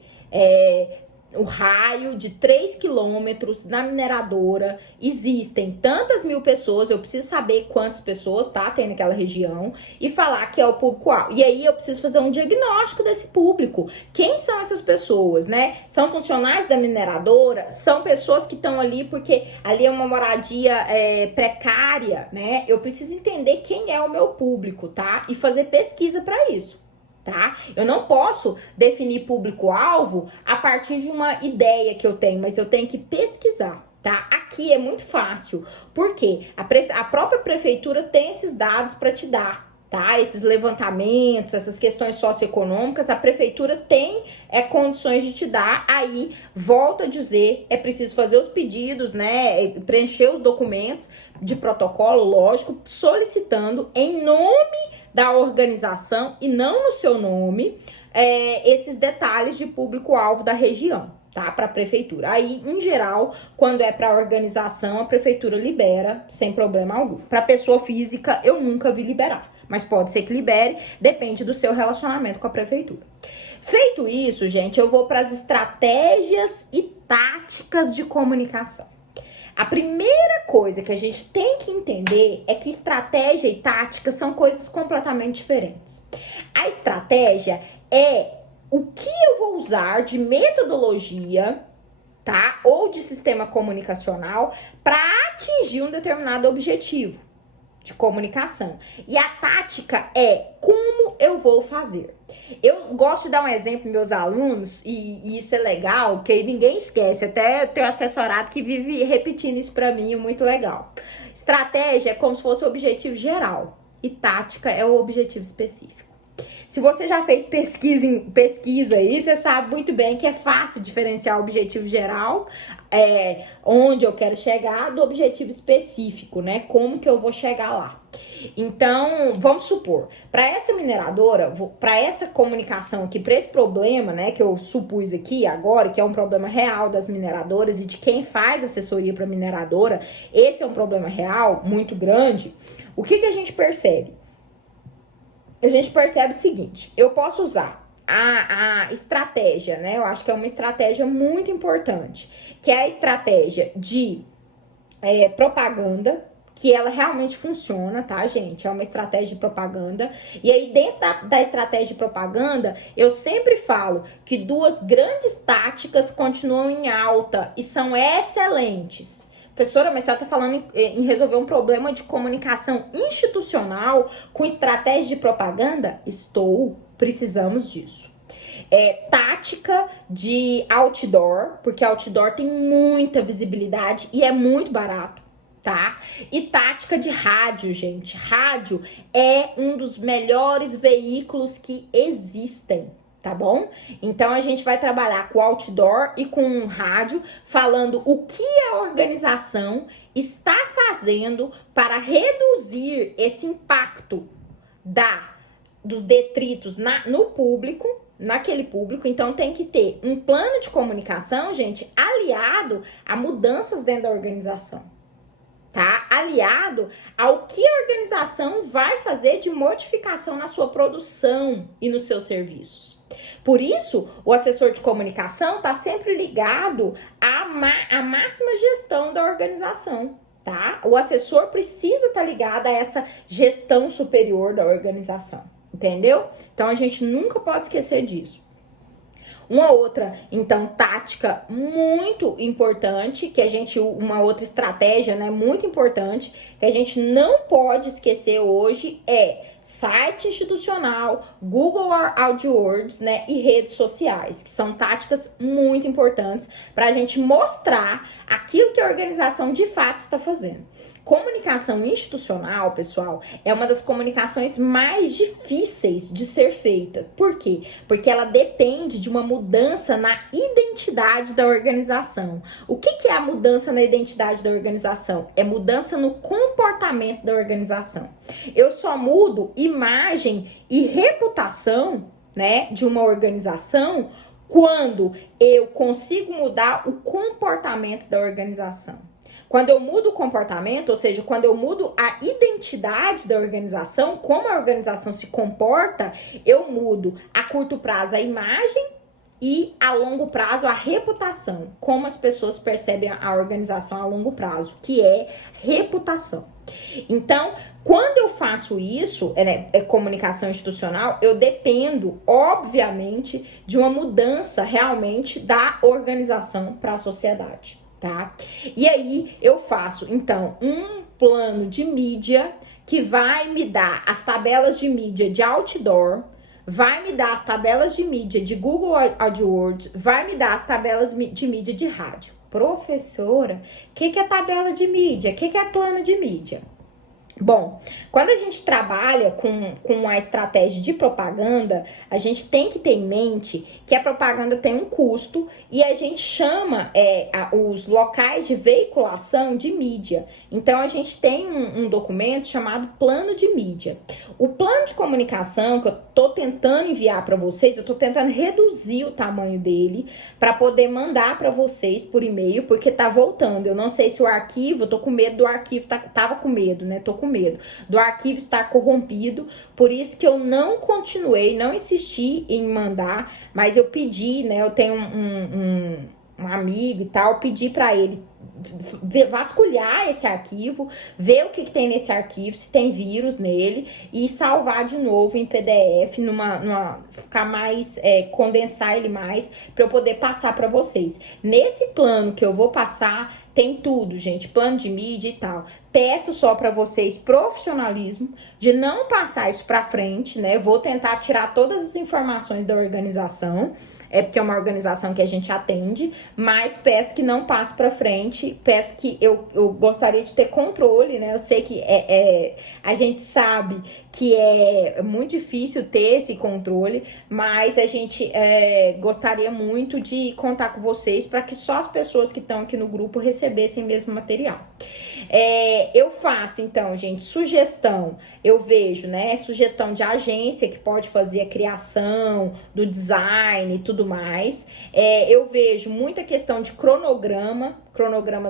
o raio de 3 quilômetros na mineradora. Existem tantas mil pessoas, eu preciso saber quantas pessoas, tá, tem naquela região, e falar que é o público-alvo. E aí, eu preciso fazer um diagnóstico desse público. Quem são essas pessoas, né? São funcionários da mineradora? São pessoas que estão ali porque ali é uma moradia precária, né? Eu preciso entender quem é o meu público, tá? E fazer pesquisa para isso. Tá? Eu não posso definir público-alvo a partir de uma ideia que eu tenho, mas eu tenho que pesquisar, tá? Aqui é muito fácil, porque a própria prefeitura tem esses dados para te dar, tá? Esses levantamentos, essas questões socioeconômicas, a prefeitura tem condições de te dar. Aí, volto a dizer, é preciso fazer os pedidos, né? Preencher os documentos de protocolo, lógico, solicitando em nome da organização e não no seu nome, esses detalhes de público-alvo da região, tá? Para a prefeitura. Aí, em geral, quando é para a organização, a prefeitura libera sem problema algum. Para pessoa física, eu nunca vi liberar, mas pode ser que libere, depende do seu relacionamento com a prefeitura. Feito isso, gente, eu vou para as estratégias e táticas de comunicação. A primeira coisa que a gente tem que entender é que estratégia e tática são coisas completamente diferentes. A estratégia é o que eu vou usar de metodologia, tá? Ou de sistema comunicacional para atingir um determinado objetivo de comunicação. E a tática é como eu vou fazer. Eu gosto de dar um exemplo meus alunos, e isso é legal, que ninguém esquece, até tem um assessorado que vive repetindo isso pra mim, muito legal. Estratégia é como se fosse o objetivo geral, e tática é o objetivo específico. Se você já fez pesquisa aí, você sabe muito bem que é fácil diferenciar o objetivo geral, onde eu quero chegar, do objetivo específico, né? Como que eu vou chegar lá. Então, vamos supor, para essa mineradora, para essa comunicação aqui, para esse problema, né, que eu supus aqui agora, que é um problema real das mineradoras e de quem faz assessoria para mineradora, esse é um problema real, muito grande. O que a gente percebe? A gente percebe o seguinte: eu posso usar a estratégia, né? Eu acho que é uma estratégia muito importante, que é a estratégia de propaganda, que ela realmente funciona, tá, gente? É uma estratégia de propaganda. E aí, dentro da estratégia de propaganda, eu sempre falo que duas grandes táticas continuam em alta e são excelentes. Professora, mas você está falando em resolver um problema de comunicação institucional com estratégia de propaganda? Estou. Precisamos disso. Tática de outdoor, porque outdoor tem muita visibilidade e é muito barato, tá? E tática de rádio, gente. Rádio é um dos melhores veículos que existem, tá bom? Então a gente vai trabalhar com outdoor e com rádio, falando o que a organização está fazendo para reduzir esse impacto dos detritos no público, naquele público. Então tem que ter um plano de comunicação, gente, aliado a mudanças dentro da organização, tá? Aliado ao que a organização vai fazer de modificação na sua produção e nos seus serviços. Por isso, o assessor de comunicação está sempre ligado à máxima gestão da organização, tá? O assessor precisa estar ligado a essa gestão superior da organização, entendeu? Então, a gente nunca pode esquecer disso. Uma outra, então, tática muito importante, uma outra estratégia, né, muito importante, que a gente não pode esquecer hoje é site institucional, Google AdWords, né, e redes sociais, que são táticas muito importantes para a gente mostrar aquilo que a organização de fato está fazendo. Comunicação institucional, pessoal, é uma das comunicações mais difíceis de ser feita. Por quê? Porque ela depende de uma mudança na identidade da organização. O que é a mudança na identidade da organização? É mudança no comportamento da organização. Eu só mudo imagem e reputação, né, de uma organização quando eu consigo mudar o comportamento da organização. Quando eu mudo o comportamento, ou seja, quando eu mudo a identidade da organização, como a organização se comporta, eu mudo a curto prazo a imagem e a longo prazo a reputação, como as pessoas percebem a organização a longo prazo, que é reputação. Então, quando eu faço isso, comunicação institucional, eu dependo, obviamente, de uma mudança realmente da organização para a sociedade, tá? E aí eu faço, então, um plano de mídia que vai me dar as tabelas de mídia de outdoor, vai me dar as tabelas de mídia de Google AdWords, vai me dar as tabelas de mídia de rádio. Professora, o que é tabela de mídia? O que é plano de mídia? Bom, quando a gente trabalha com a estratégia de propaganda, a gente tem que ter em mente que a propaganda tem um custo e a gente chama os locais de veiculação de mídia. Então, a gente tem um documento chamado plano de mídia. O plano de comunicação que eu tô tentando enviar para vocês, eu tô tentando reduzir o tamanho dele para poder mandar para vocês por e-mail, porque tá voltando. Eu não sei se o arquivo, eu tô com medo do arquivo, tava com medo, né? Tô com medo do arquivo estar corrompido, por isso que eu não continuei, não insisti em mandar, mas eu pedi, né, eu tenho um amigo e tal, pedi para ele vasculhar esse arquivo, ver o que tem nesse arquivo, se tem vírus nele e salvar de novo em PDF, ficar mais, condensar ele mais para eu poder passar para vocês. Nesse plano que eu vou passar, tem tudo, gente, plano de mídia e tal. Peço só para vocês profissionalismo, de não passar isso para frente, né? Vou tentar tirar todas as informações da organização, porque é uma organização que a gente atende, mas peço que não passe para frente, peço que eu gostaria de ter controle, né? Eu sei que a gente sabe que é muito difícil ter esse controle, mas a gente gostaria muito de contar com vocês para que só as pessoas que estão aqui no grupo recebessem mesmo material. Eu faço, então, gente, sugestão, eu vejo, né, sugestão de agência que pode fazer a criação do design e tudo mais. Eu vejo muita questão de cronograma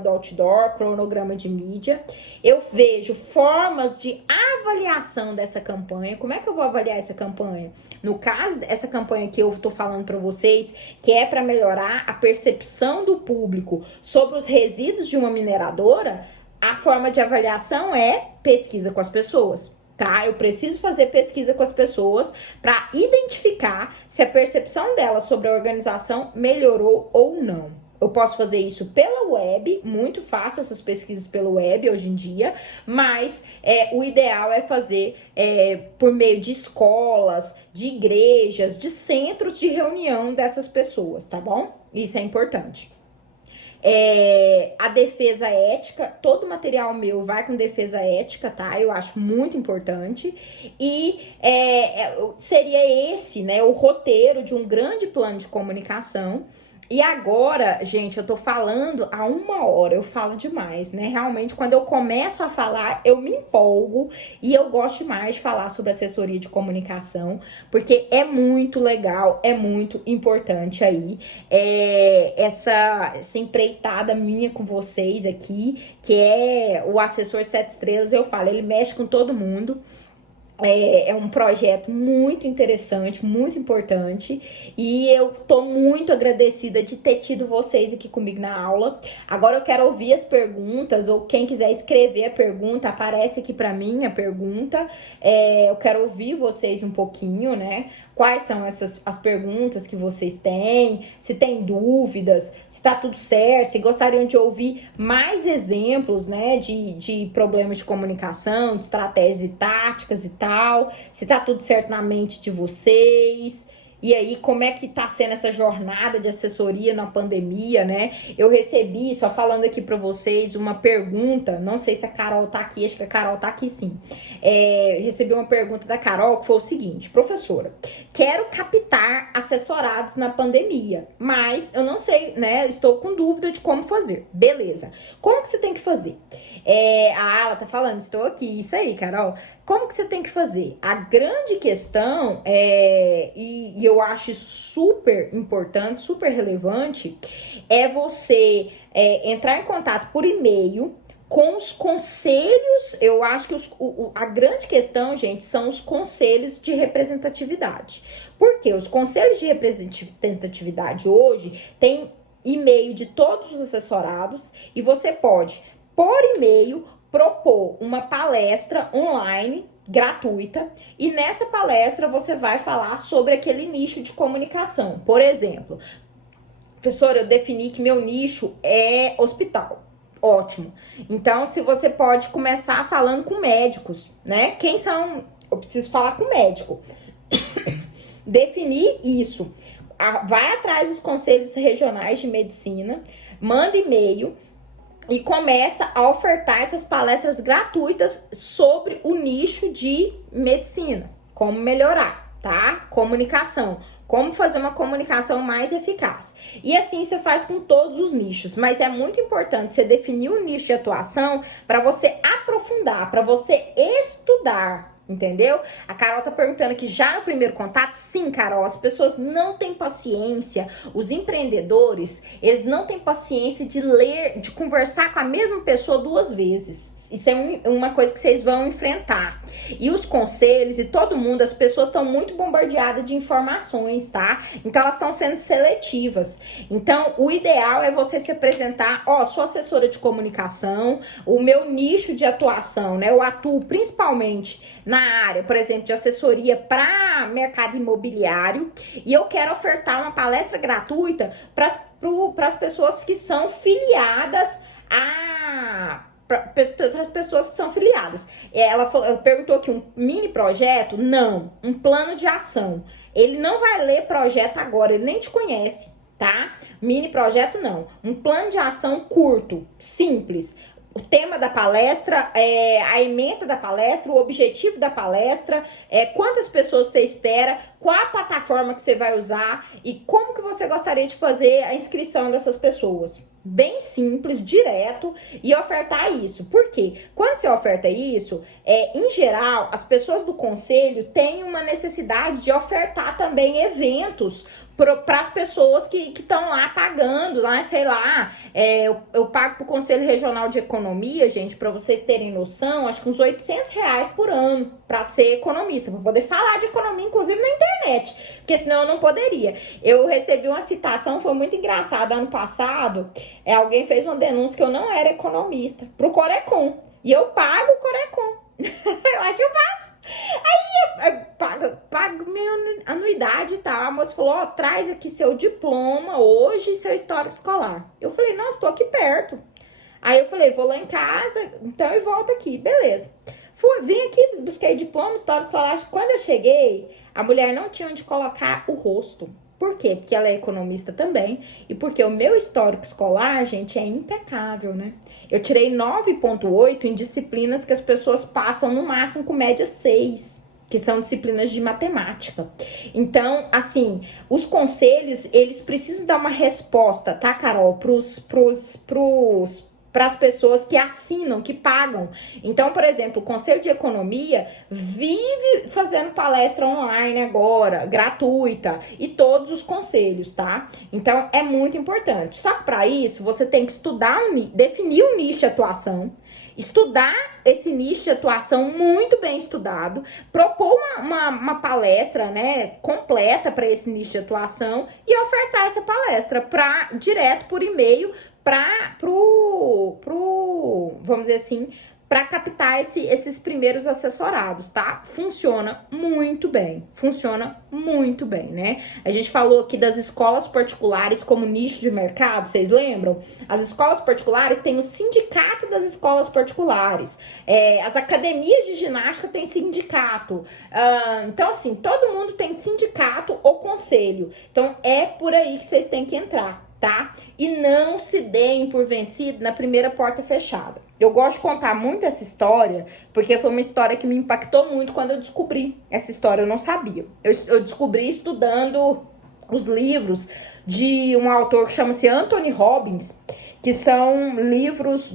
do outdoor, cronograma de mídia. Eu vejo formas de avaliação dessa campanha. Como é que eu vou avaliar essa campanha? No caso, essa campanha que eu tô falando para vocês, que é para melhorar a percepção do público sobre os resíduos de uma mineradora, a forma de avaliação é pesquisa com as pessoas. Tá? Eu preciso fazer pesquisa com as pessoas para identificar se a percepção delas sobre a organização melhorou ou não. Eu posso fazer isso pela web, muito fácil essas pesquisas pela web hoje em dia, mas o ideal é fazer por meio de escolas, de igrejas, de centros de reunião dessas pessoas, tá bom? Isso é importante. A defesa ética, todo material meu vai com defesa ética, tá? Eu acho muito importante. E seria esse, né, o roteiro de um grande plano de comunicação. E agora, gente, eu tô falando há 1 hora, eu falo demais, né? Realmente, quando eu começo a falar, eu me empolgo e eu gosto mais de falar sobre assessoria de comunicação, porque é muito legal, é muito importante aí essa empreitada minha com vocês aqui, que é o assessor 7 estrelas, eu falo, ele mexe com todo mundo. É um projeto muito interessante, muito importante, e eu tô muito agradecida de ter tido vocês aqui comigo na aula. Agora eu quero ouvir as perguntas, ou quem quiser escrever a pergunta, aparece aqui pra mim a pergunta. Eu quero ouvir vocês um pouquinho, né? Quais são as perguntas que vocês têm, se tem dúvidas, se tá tudo certo, se gostariam de ouvir mais exemplos, né, de problemas de comunicação, de estratégias e táticas e tal, se tá tudo certo na mente de vocês. E aí, como é que tá sendo essa jornada de assessoria na pandemia, né? Eu recebi, só falando aqui pra vocês, uma pergunta, não sei se a Carol tá aqui, acho que a Carol tá aqui sim. Recebi uma pergunta da Carol que foi o seguinte: professora, quero captar assessorados na pandemia, mas eu não sei, né? Estou com dúvida de como fazer. Beleza. Como que você tem que fazer? Ela tá falando, estou aqui, isso aí, Carol. Como que você tem que fazer? A grande questão, e eu acho isso super importante, super relevante, é você entrar em contato por e-mail com os conselhos. Eu acho que a grande questão, gente, são os conselhos de representatividade. Por quê? Os conselhos de representatividade hoje têm e-mail de todos os assessorados e você pode, por e-mail, propor uma palestra online gratuita e nessa palestra você vai falar sobre aquele nicho de comunicação. Por exemplo, professora, eu defini que meu nicho é hospital. Ótimo. Então, se você pode começar falando com médicos, né? Quem são? Eu preciso falar com médico. Definir isso. Vai atrás dos conselhos regionais de medicina, manda e-mail e começa a ofertar essas palestras gratuitas sobre o nicho de medicina. Como melhorar, tá? Comunicação. Como fazer uma comunicação mais eficaz. E assim você faz com todos os nichos. Mas é muito importante você definir um nicho de atuação para você aprofundar, para você estudar. Entendeu? A Carol tá perguntando aqui já no primeiro contato. Sim, Carol, as pessoas não têm paciência, os empreendedores, eles não têm paciência de ler, de conversar com a mesma pessoa 2 vezes. Isso é uma coisa que vocês vão enfrentar. E os conselhos e todo mundo, as pessoas estão muito bombardeadas de informações, tá? Então elas estão sendo seletivas. Então o ideal é você se apresentar, sou assessora de comunicação, o meu nicho de atuação, né? Eu atuo principalmente na área, por exemplo, de assessoria para mercado imobiliário e eu quero ofertar uma palestra gratuita para as pessoas que são filiadas para as pessoas que são filiadas. Ela perguntou aqui, um mini projeto? Não, um plano de ação. Ele não vai ler projeto agora, ele nem te conhece, tá? Mini projeto não, um plano de ação curto, simples, o tema da palestra, a ementa da palestra, o objetivo da palestra, quantas pessoas você espera, qual a plataforma que você vai usar e como que você gostaria de fazer a inscrição dessas pessoas. Bem simples, direto, e ofertar isso. Por quê? Quando você oferta isso, em geral, as pessoas do conselho têm uma necessidade de ofertar também eventos para as pessoas que estão lá pagando, lá, sei lá, eu pago pro Conselho Regional de Economia, gente, para vocês terem noção, acho que uns R$ 800 por ano para ser economista, para poder falar de economia, inclusive na internet, porque senão eu não poderia. Eu recebi uma citação, foi muito engraçado, ano passado, alguém fez uma denúncia que eu não era economista, pro Corecon, e eu pago o Corecon. Eu acho básico. Aí eu pago minha anuidade e tal. A moça falou: ó, traz aqui seu diploma hoje e seu histórico escolar. Eu falei: nossa, tô aqui perto. Aí eu falei: vou lá em casa, então eu volto aqui, beleza. Vim aqui, busquei diploma, histórico escolar. Quando eu cheguei, a mulher não tinha onde colocar o rosto. Por quê? Porque ela é economista também e porque o meu histórico escolar, gente, é impecável, né? Eu tirei 9,8 em disciplinas que as pessoas passam no máximo com média 6, que são disciplinas de matemática. Então, assim, os conselhos, eles precisam dar uma resposta, tá, Carol? Para as pessoas que assinam, que pagam. Então, por exemplo, o Conselho de Economia vive fazendo palestra online agora, gratuita, e todos os conselhos, tá? Então, é muito importante. Só que para isso, você tem que estudar, definir um nicho de atuação, estudar esse nicho de atuação muito bem estudado, propor uma palestra, né, completa para esse nicho de atuação e ofertar essa palestra direto por e-mail vamos dizer assim, para captar esses primeiros assessorados, tá? Funciona muito bem, né? A gente falou aqui das escolas particulares como nicho de mercado, vocês lembram? As escolas particulares têm o sindicato das escolas particulares, as academias de ginástica têm sindicato, então assim, todo mundo tem sindicato ou conselho, então é por aí que vocês têm que entrar, tá? E não se deem por vencido na primeira porta fechada. Eu gosto de contar muito essa história, porque foi uma história que me impactou muito quando eu descobri essa história, eu não sabia. Eu descobri estudando os livros de um autor que chama-se Anthony Robbins, que são livros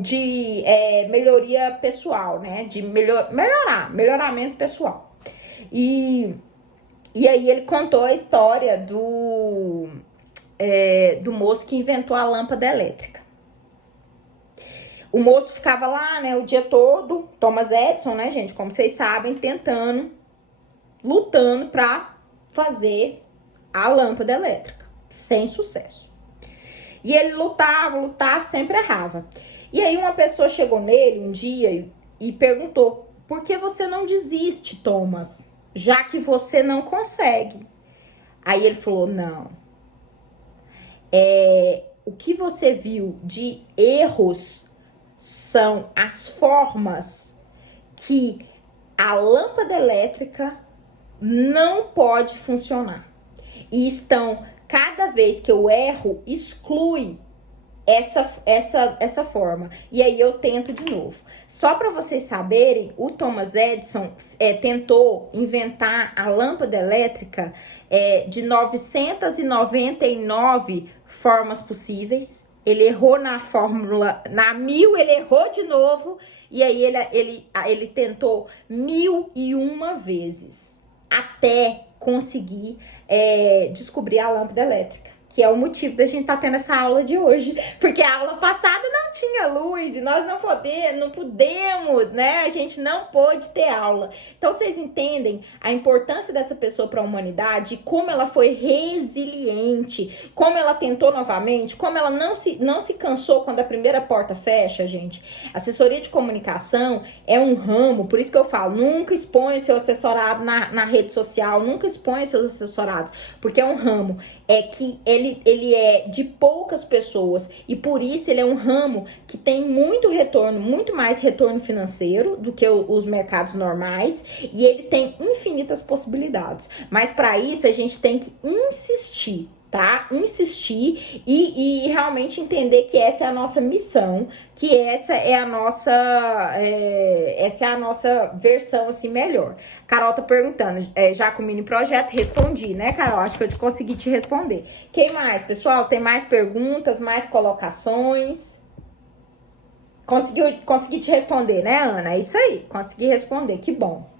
de melhoria pessoal, né? De melhoramento pessoal. E aí ele contou a história do moço que inventou a lâmpada elétrica. O moço ficava lá, né, o dia todo, Thomas Edison, né, gente, como vocês sabem, lutando pra fazer a lâmpada elétrica, sem sucesso. E ele lutava, sempre errava. E aí uma pessoa chegou nele um dia e perguntou: por que você não desiste, Thomas, já que você não consegue? Aí ele falou: não. O que você viu de erros são as formas que a lâmpada elétrica não pode funcionar. E cada vez que eu erro, exclui essa forma. E aí eu tento de novo. Só para vocês saberem, o Thomas Edison tentou inventar a lâmpada elétrica de 999 formas possíveis. Ele errou na fórmula, na 1000 ele errou de novo, e aí ele tentou 1001 vezes até conseguir descobrir a lâmpada elétrica, que é o motivo da gente estar tendo essa aula de hoje, porque a aula passada não tinha luz e nós não podemos, né? A gente não pôde ter aula. Então vocês entendem a importância dessa pessoa para a humanidade, como ela foi resiliente, como ela tentou novamente, como ela não se cansou quando a primeira porta fecha, gente. Assessoria de comunicação é um ramo, por isso que eu falo, nunca exponha seu assessorado na rede social, nunca exponha seus assessorados, porque é um ramo que ele é de poucas pessoas e por isso ele é um ramo que tem muito retorno, muito mais retorno financeiro do que os mercados normais, e ele tem infinitas possibilidades. Mas para isso a gente tem que insistir, tá? Insistir e realmente entender que essa é a nossa missão, que essa é a nossa versão assim melhor. Carol tá perguntando, já com o mini projeto, respondi, né, Carol? Acho que eu consegui te responder. Quem mais, pessoal? Tem mais perguntas, mais colocações? Consegui te responder, né, Ana? É isso aí, consegui responder, que bom.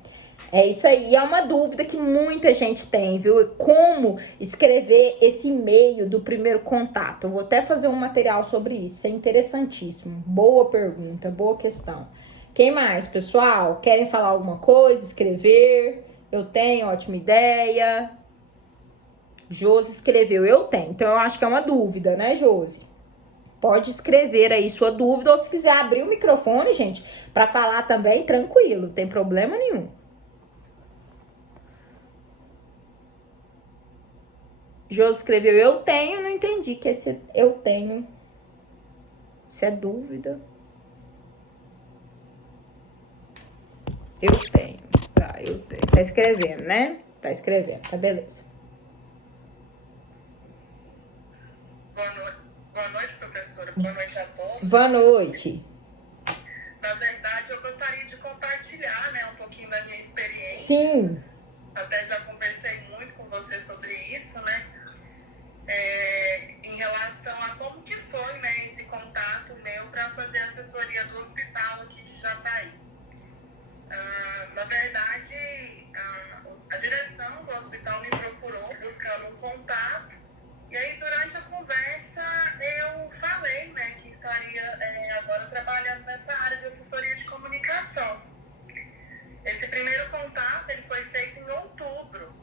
É isso aí, é uma dúvida que muita gente tem, viu? Como escrever esse e-mail do primeiro contato? Eu vou até fazer um material sobre isso, é interessantíssimo. Boa pergunta, boa questão. Quem mais, pessoal? Querem falar alguma coisa, escrever? Eu tenho, ótima ideia. Josi escreveu, eu tenho. Então, eu acho que é uma dúvida, né, Josi? Pode escrever aí sua dúvida, ou se quiser abrir o microfone, gente, para falar também, tranquilo, não tem problema nenhum. Josi escreveu, eu tenho, não entendi que esse eu tenho. Se é dúvida. Eu tenho. Tá, eu tenho. Tá escrevendo, né? Tá escrevendo, tá beleza. Boa noite, professora. Boa noite a todos. Boa noite. Na verdade, eu gostaria de compartilhar, né, um pouquinho da minha experiência. Sim. Até já conversei muito com você sobre isso, né? Em relação a como que foi, né, esse contato meu para fazer assessoria do hospital aqui de Jataí. Na verdade, a direção do hospital me procurou buscando um contato. E aí, durante a conversa, eu falei, né, que estaria agora trabalhando nessa área de assessoria de comunicação. Esse primeiro contato ele foi feito em outubro.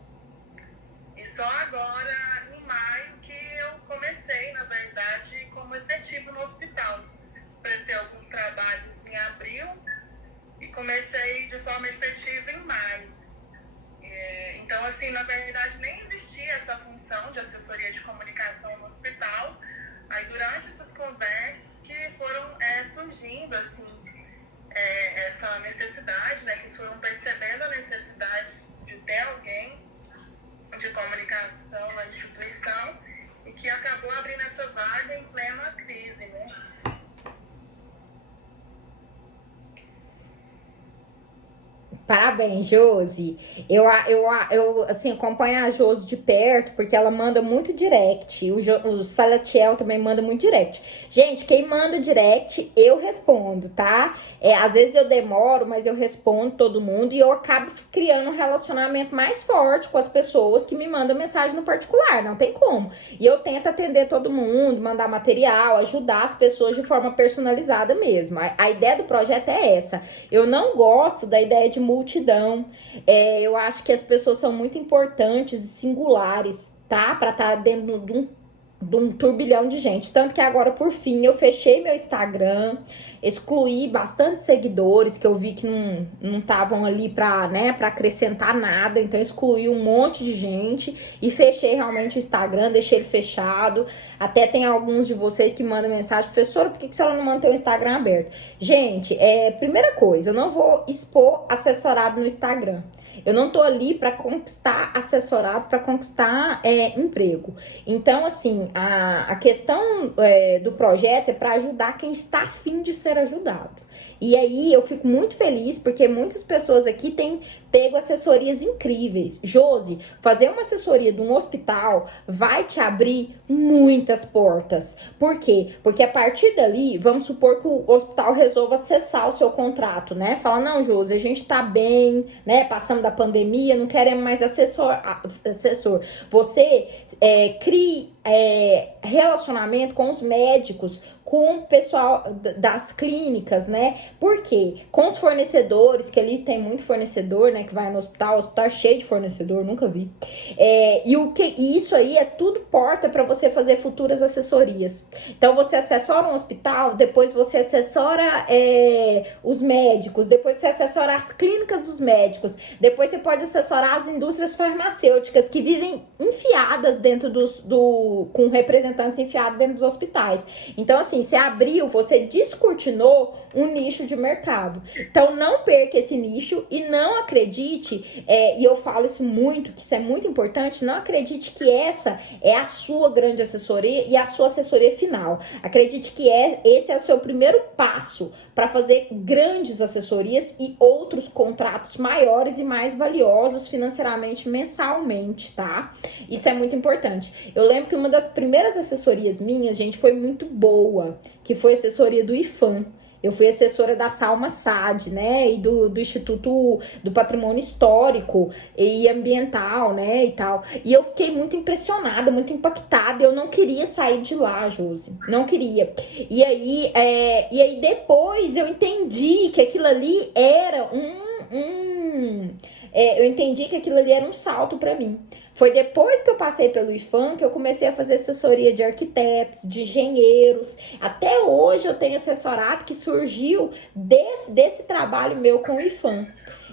E só agora, em maio, que eu comecei, na verdade, como efetivo no hospital. Prestei alguns trabalhos em abril e comecei de forma efetiva em maio. Então, assim, na verdade, nem existia essa função de assessoria de comunicação no hospital. Aí, durante essas conversas que foram surgindo, assim, essa necessidade, né, que foram percebendo a necessidade de ter alguém de comunicação na instituição e que acabou abrindo essa vaga em plena crise, né? Parabéns, Josi. Eu assim, acompanho a Josi de perto, porque ela manda muito direct. O Salatiel também manda muito direct. Gente, quem manda direct, eu respondo, tá? Às vezes eu demoro, mas eu respondo todo mundo e eu acabo criando um relacionamento mais forte com as pessoas que me mandam mensagem no particular, não tem como. E eu tento atender todo mundo, mandar material, ajudar as pessoas de forma personalizada mesmo. A ideia do projeto é essa. Eu não gosto da ideia de multidão. Eu acho que as pessoas são muito importantes e singulares, tá? Pra estar dentro de um turbilhão de gente. Tanto que agora, por fim, eu fechei meu Instagram, excluí bastante seguidores que eu vi que não estavam ali pra, né, pra acrescentar nada. Então, excluí um monte de gente e fechei realmente o Instagram, deixei ele fechado. Até tem alguns de vocês que mandam mensagem, professora, por que a senhora não mantém o Instagram aberto? Gente, primeira coisa, eu não vou expor assessorado no Instagram. Eu não tô ali para conquistar assessorado, para conquistar emprego. Então, assim, a questão do projeto é para ajudar quem está afim de ser ajudado. E aí eu fico muito feliz porque muitas pessoas aqui têm pego assessorias incríveis. Josi, fazer uma assessoria de um hospital vai te abrir muitas portas. Por quê? Porque a partir dali, vamos supor que o hospital resolva cessar o seu contrato, né? Fala, não, Josi, a gente tá bem, né? Passando da pandemia, não queremos mais assessor. Você crie relacionamento com os médicos, com o pessoal das clínicas, né? Por quê? Com os fornecedores, que ali tem muito fornecedor, né? Que vai no hospital, o hospital é cheio de fornecedor, nunca vi. E isso aí é tudo porta para você fazer futuras assessorias. Então, você assessora um hospital, depois você assessora os médicos, depois você assessora as clínicas dos médicos, depois você pode assessorar as indústrias farmacêuticas que vivem enfiadas dentro com representantes enfiados dentro dos hospitais. Então, assim, você abriu, você descortinou um nicho de mercado. Então, não perca esse nicho e não acredite, e eu falo isso muito, que isso é muito importante, não acredite que essa é a sua grande assessoria e a sua assessoria final. Acredite que esse é o seu primeiro passo para fazer grandes assessorias e outros contratos maiores e mais valiosos financeiramente mensalmente, tá? Isso é muito importante. Eu lembro que uma das primeiras assessorias minhas, gente, foi muito boa, que foi a assessoria do IFAM. Eu fui assessora da Salma Saad, né, e do Instituto do Patrimônio Histórico e Ambiental, né, e tal. E eu fiquei muito impressionada, muito impactada. Eu não queria sair de lá, Josi, não queria. E aí depois eu entendi que aquilo ali era eu entendi que aquilo ali era um salto para mim. Foi depois que eu passei pelo IFAM que eu comecei a fazer assessoria de arquitetos, de engenheiros. Até hoje eu tenho assessorado que surgiu desse trabalho meu com o IFAM.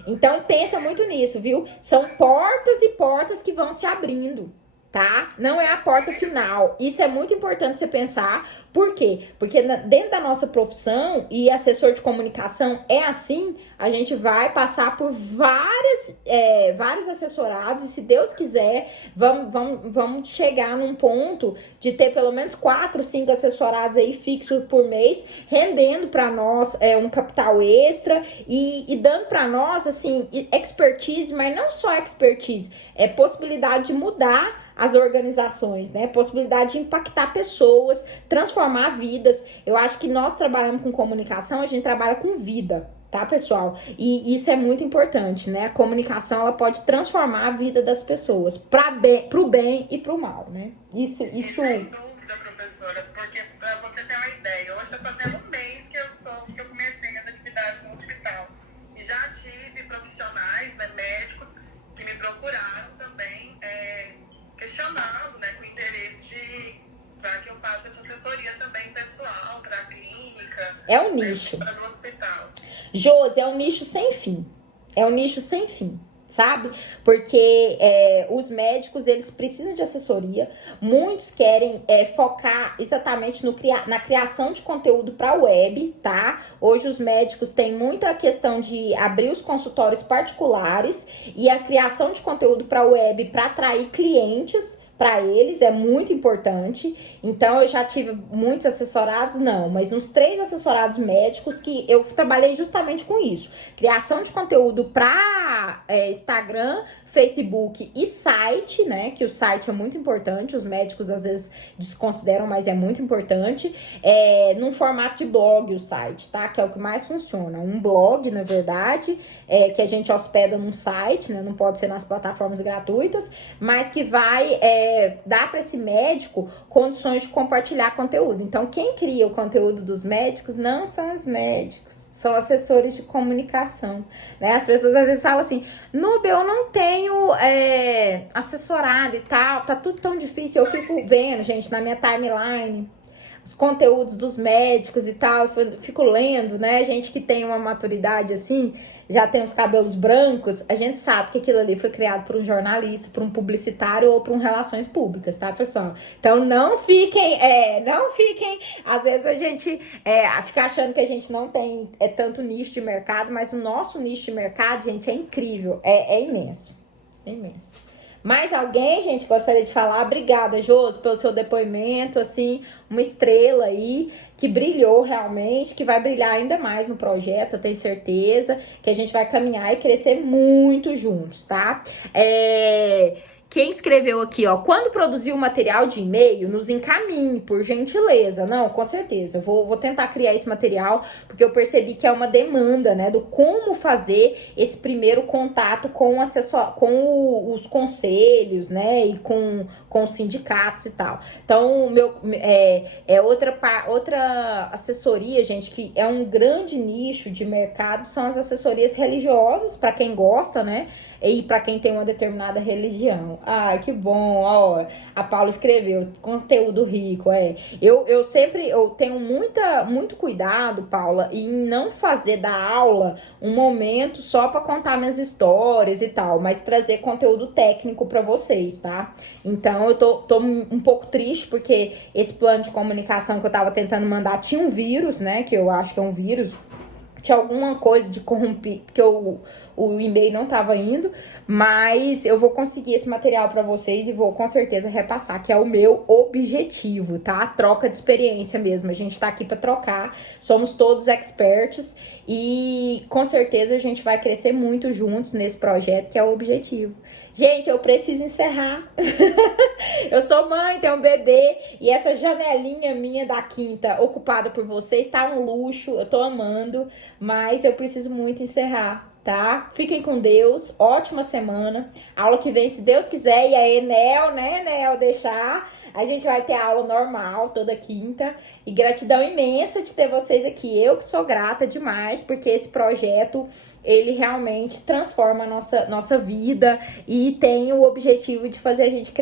Então pensa muito nisso, viu? São portas e portas que vão se abrindo, tá? Não é a porta final. Isso é muito importante você pensar. Por quê? Porque dentro da nossa profissão, e assessor de comunicação é assim, a gente vai passar por vários assessorados, e se Deus quiser, vamos chegar num ponto de ter pelo menos 4, 5 assessorados aí fixos por mês, rendendo para nós um capital extra e dando para nós, assim, expertise, mas não só expertise, é possibilidade de mudar as organizações, né? Possibilidade de impactar pessoas, transformar vidas. Eu acho que nós trabalhamos com comunicação, a gente trabalha com vida, tá, pessoal? E isso é muito importante, né? A comunicação, ela pode transformar a vida das pessoas pro bem e pro mal, né? Isso... Sem dúvida, professora, porque pra você ter uma ideia, hoje está fazendo um mês que eu comecei as atividades no hospital. E já tive profissionais, né, médicos, que me procuraram também, questionando, né, com interesse para que eu faça essa assessoria também pessoal, para a clínica. É um nicho. Para o hospital. Josi, é um nicho sem fim. É um nicho sem fim, sabe? Porque os médicos, eles precisam de assessoria. Muitos querem focar exatamente na criação de conteúdo para a web, tá? Hoje os médicos têm muita questão de abrir os consultórios particulares e a criação de conteúdo para a web para atrair clientes para eles é muito importante. Então eu já tive muitos assessorados, não, mas uns 3 assessorados médicos que eu trabalhei justamente com isso. Criação de conteúdo para Instagram, Facebook e site, né? Que o site é muito importante, os médicos às vezes desconsideram, mas é muito importante. Num formato de blog o site, tá? Que é o que mais funciona. Um blog, na verdade, que a gente hospeda num site, né? Não pode ser nas plataformas gratuitas, mas que vai dar para esse médico condições de compartilhar conteúdo. Então, quem cria o conteúdo dos médicos não são os médicos, são assessores de comunicação, né? As pessoas às vezes falam assim, Nube, eu não tenho assessorado e tal, tá tudo tão difícil. Eu fico vendo, gente, na minha timeline, os conteúdos dos médicos e tal, eu fico lendo, né? Gente que tem uma maturidade assim, já tem os cabelos brancos, a gente sabe que aquilo ali foi criado por um jornalista, por um publicitário ou por um relações públicas, tá, pessoal? Então não fiquem, às vezes a gente fica achando que a gente não tem tanto nicho de mercado, mas o nosso nicho de mercado, gente, é incrível, é imenso, é imenso. Mais alguém, gente, gostaria de falar? Obrigada, Josi, pelo seu depoimento, assim, uma estrela aí, que brilhou realmente, que vai brilhar ainda mais no projeto, eu tenho certeza, que a gente vai caminhar e crescer muito juntos, tá? Quem escreveu aqui, ó, quando produzir o material de e-mail, nos encaminhe, por gentileza. Não, com certeza, eu vou tentar criar esse material, porque eu percebi que é uma demanda, né, do como fazer esse primeiro contato com os conselhos, né, e com os sindicatos e tal. Então, outra assessoria, gente, que é um grande nicho de mercado, são as assessorias religiosas, para quem gosta, né, e para quem tem uma determinada religião. Ai, que bom, ó, a Paula escreveu, conteúdo rico, eu tenho muito cuidado, Paula, em não fazer da aula um momento só para contar minhas histórias e tal, mas trazer conteúdo técnico para vocês, tá? Então, eu tô um pouco triste, porque esse plano de comunicação que eu tava tentando mandar tinha um vírus, né, que eu acho que é um vírus, tinha alguma coisa de corromper, porque o e-mail não tava indo, mas eu vou conseguir esse material para vocês e vou com certeza repassar, que é o meu objetivo, tá? Troca de experiência mesmo, a gente tá aqui para trocar, somos todos experts e com certeza a gente vai crescer muito juntos nesse projeto, que é o objetivo. Gente, eu preciso encerrar. Eu sou mãe, tenho um bebê e essa janelinha minha da quinta ocupada por vocês tá um luxo, eu tô amando, mas eu preciso muito encerrar, tá? Fiquem com Deus, ótima semana. Aula que vem, se Deus quiser, e a Enel, né, Enel, deixar, a gente vai ter aula normal toda quinta. E gratidão imensa de ter vocês aqui. Eu que sou grata demais, porque esse projeto, ele realmente transforma a nossa vida e tem o objetivo de fazer a gente crescer.